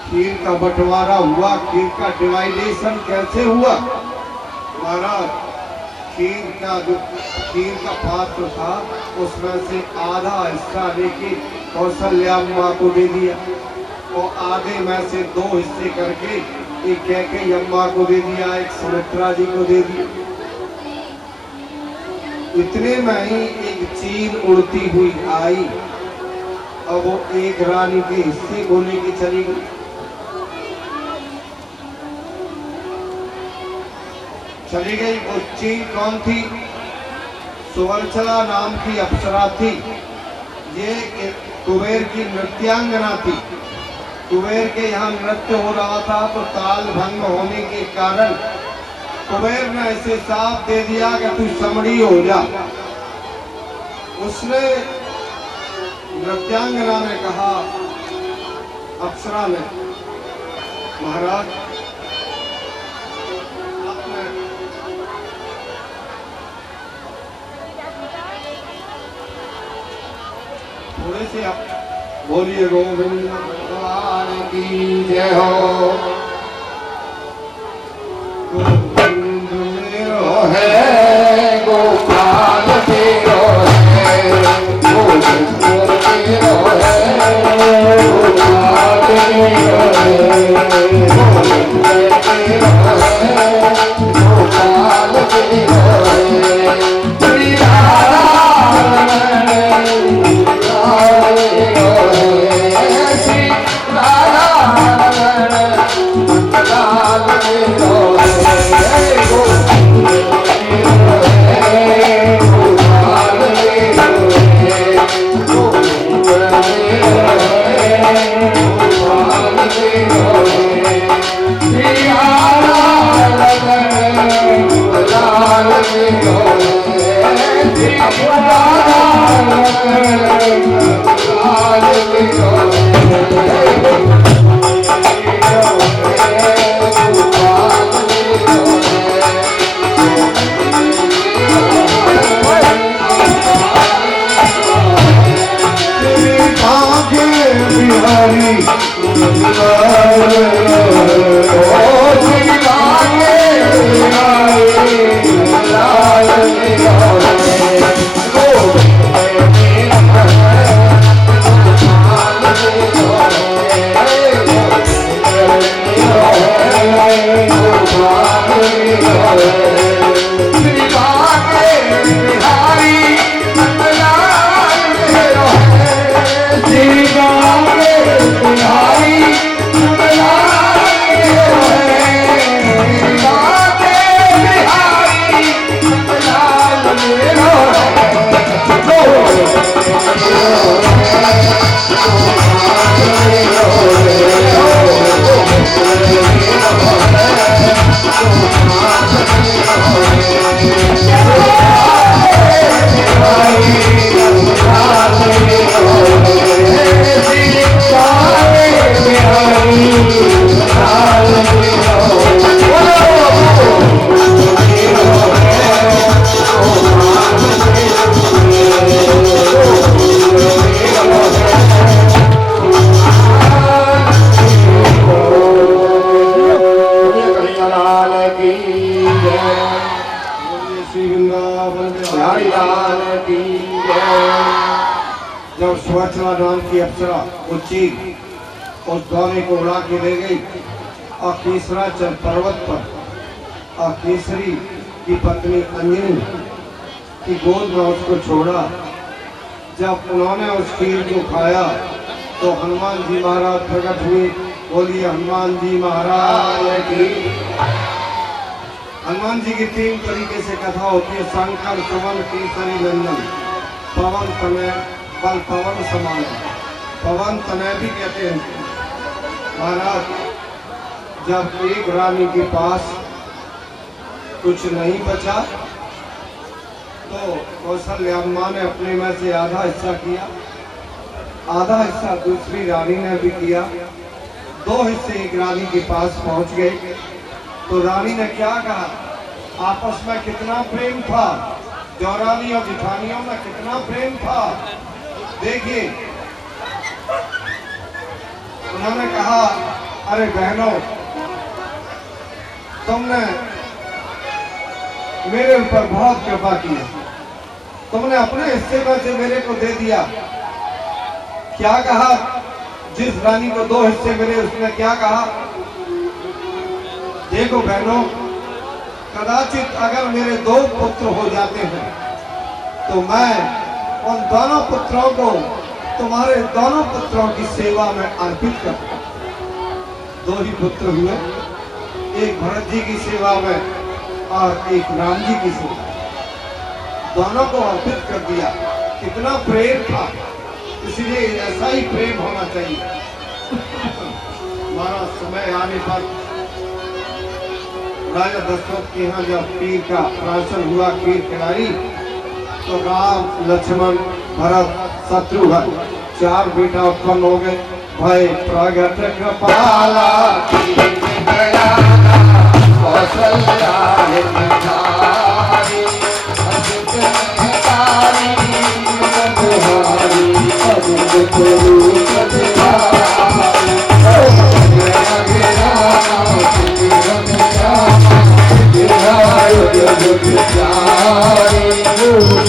खीर का बंटवारा हुआ। खीर का डिवाइडेशन कैसे हुआ? महाराज, खीर का पात्र था उसमें से आधा हिस्सा लेके कौशल्या अम्मा को दे दिया और आधे में से दो हिस्से करके एक कैकेयी अम्मा को दे दिया, एक सुमित्रा जी को दे दिया। इतने में ही एक चील उड़ती हुई आई और वो एक रानी के हिस्से को लेके चली गई। वो चील कौन थी? सुवर्चला नाम की अप्सरा थी। ये कुबेर की नृत्यांगना थी। कुबेर के यहाँ नृत्य हो रहा था तो ताल भंग होने के कारण कुबेर ने ऐसे साफ दे दिया कि तू समड़ी हो जा। उसने नृत्यांगना ने कहा, अप्सरा ने, महाराज थोड़े से आप बोलिए गोविंद भगवान की जय हो। गोविंद मेरो है, गोपाल मेरो है, गोविंद मेरो है, गोपाल मेरो है, गोविंद मेरो है, गोपाल मेरो है। श्री राधा श्री वृंदावन बिहारी लाल की जय। जब सुवत्सला नाम की अप्सरा उच्ची उस द्वारे को उड़ा के ले गई और केसराचल पर्वत पर और केसरी की पत्नी अंजनी की गोद में उसको छोड़ा। जब उन्होंने उस खीर को खाया तो हनुमान जी महाराज प्रकट हुए। बोलिए हनुमान जी महाराज की। हनुमान जी की 3 तरीके से कथा होती है। शंकर सुमन केसरी नंदन पवन तनय बल पवन समान। पवन तनय भी कहते हैं। महाराज जब एक रानी के पास कुछ नहीं बचा तो कौशल्या ने अपने में से आधा हिस्सा किया, आधा हिस्सा दूसरी रानी ने भी किया। 2 हिस्से एक रानी के पास पहुंच गए तो रानी ने क्या कहा, आपस में कितना प्रेम था, जौरानी और जिठानियों में कितना प्रेम था। देखिए उन्होंने कहा, अरे बहनों तुमने मेरे ऊपर बहुत कृपा की है, तुमने अपने हिस्से में से मेरे को दे दिया। क्या कहा, जिस रानी को 2 हिस्से मिले उसने क्या कहा, देखो बहनों कदाचित अगर मेरे 2 पुत्र हो जाते हैं तो मैं उन दोनों पुत्रों को तुम्हारे दोनों पुत्रों की सेवा में अर्पित करता। 2 ही पुत्र हुए, एक भरत जी की सेवा में और एक राम जी की सेवा, दोनों को अर्पित कर दिया। कितना प्रेम था, इसलिए ऐसा ही प्रेम होना चाहिए। हमारा समय आने पर राजा दशरथ के यहाँ जब खीर का प्राशन हुआ, खीर खिलाई तो राम लक्ष्मण भरत शत्रुघ्न 4 बेटा उत्पन्न हो गए। भय प्रगट कृपाला Oh,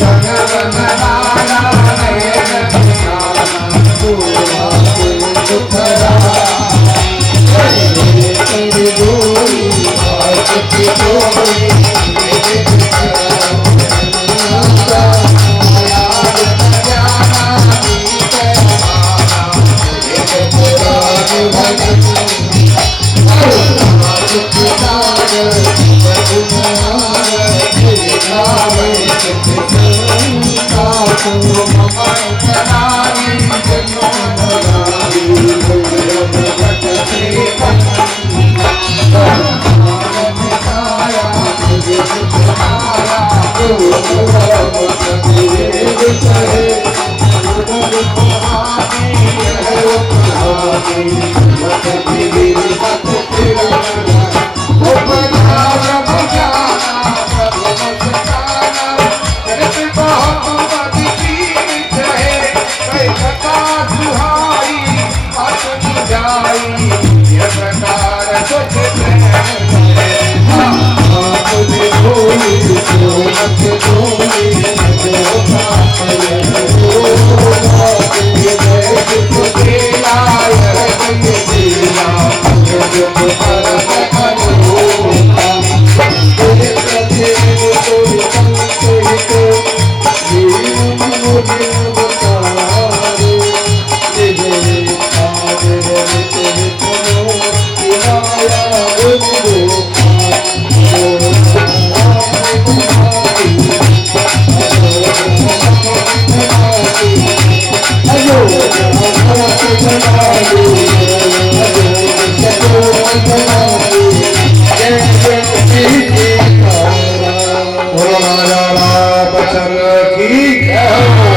बोलो राजा रामचंद्र की जय हो।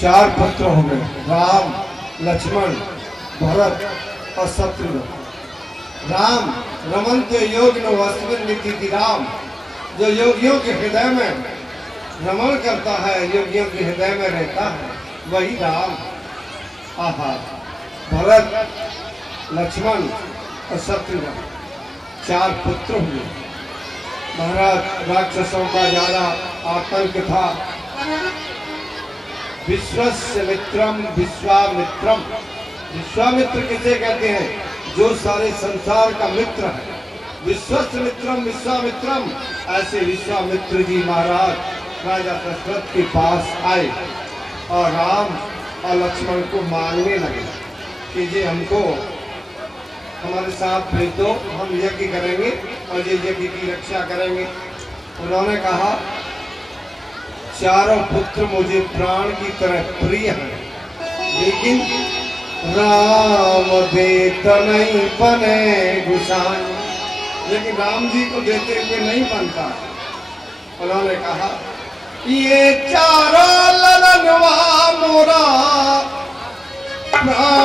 चार पुत्र हो गए, राम, लक्ष्मण, भरत और शत्रुघ्न। राम रमन्त योग न वस्मिन निति राम, जो योगियों के हृदय में रमण करता है, योगियों के हृदय में रहता है, वही राम। आहा, भरत, लक्ष्मण और शत्रुघ्न चार पुत्र हुए। महाराज राक्षसों का ज्यादा आतंक था। विश्वस्य मित्रम विश्वामित्रम, विश्वामित्र किसे कहते हैं? जो सारे संसार का मित्र है। विश्वस्य मित्रम विश्वामित्रम, ऐसे विश्वामित्र जी महाराज राजा दशरथ के पास आए और राम और लक्ष्मण को मांगने लगे कि जी हमको हमारे साथ भेज दो, हम यज्ञ करेंगे और ये यज्ञ की रक्षा करेंगे। उन्होंने कहा चारों पुत्र मुझे प्राण की तरह प्रिय हैं, लेकिन राम देता नहीं बने गुसान, लेकिन राम जी को देते हुए नहीं बनता। उन्होंने कहा ये चारों ललनवा मोरा प्राण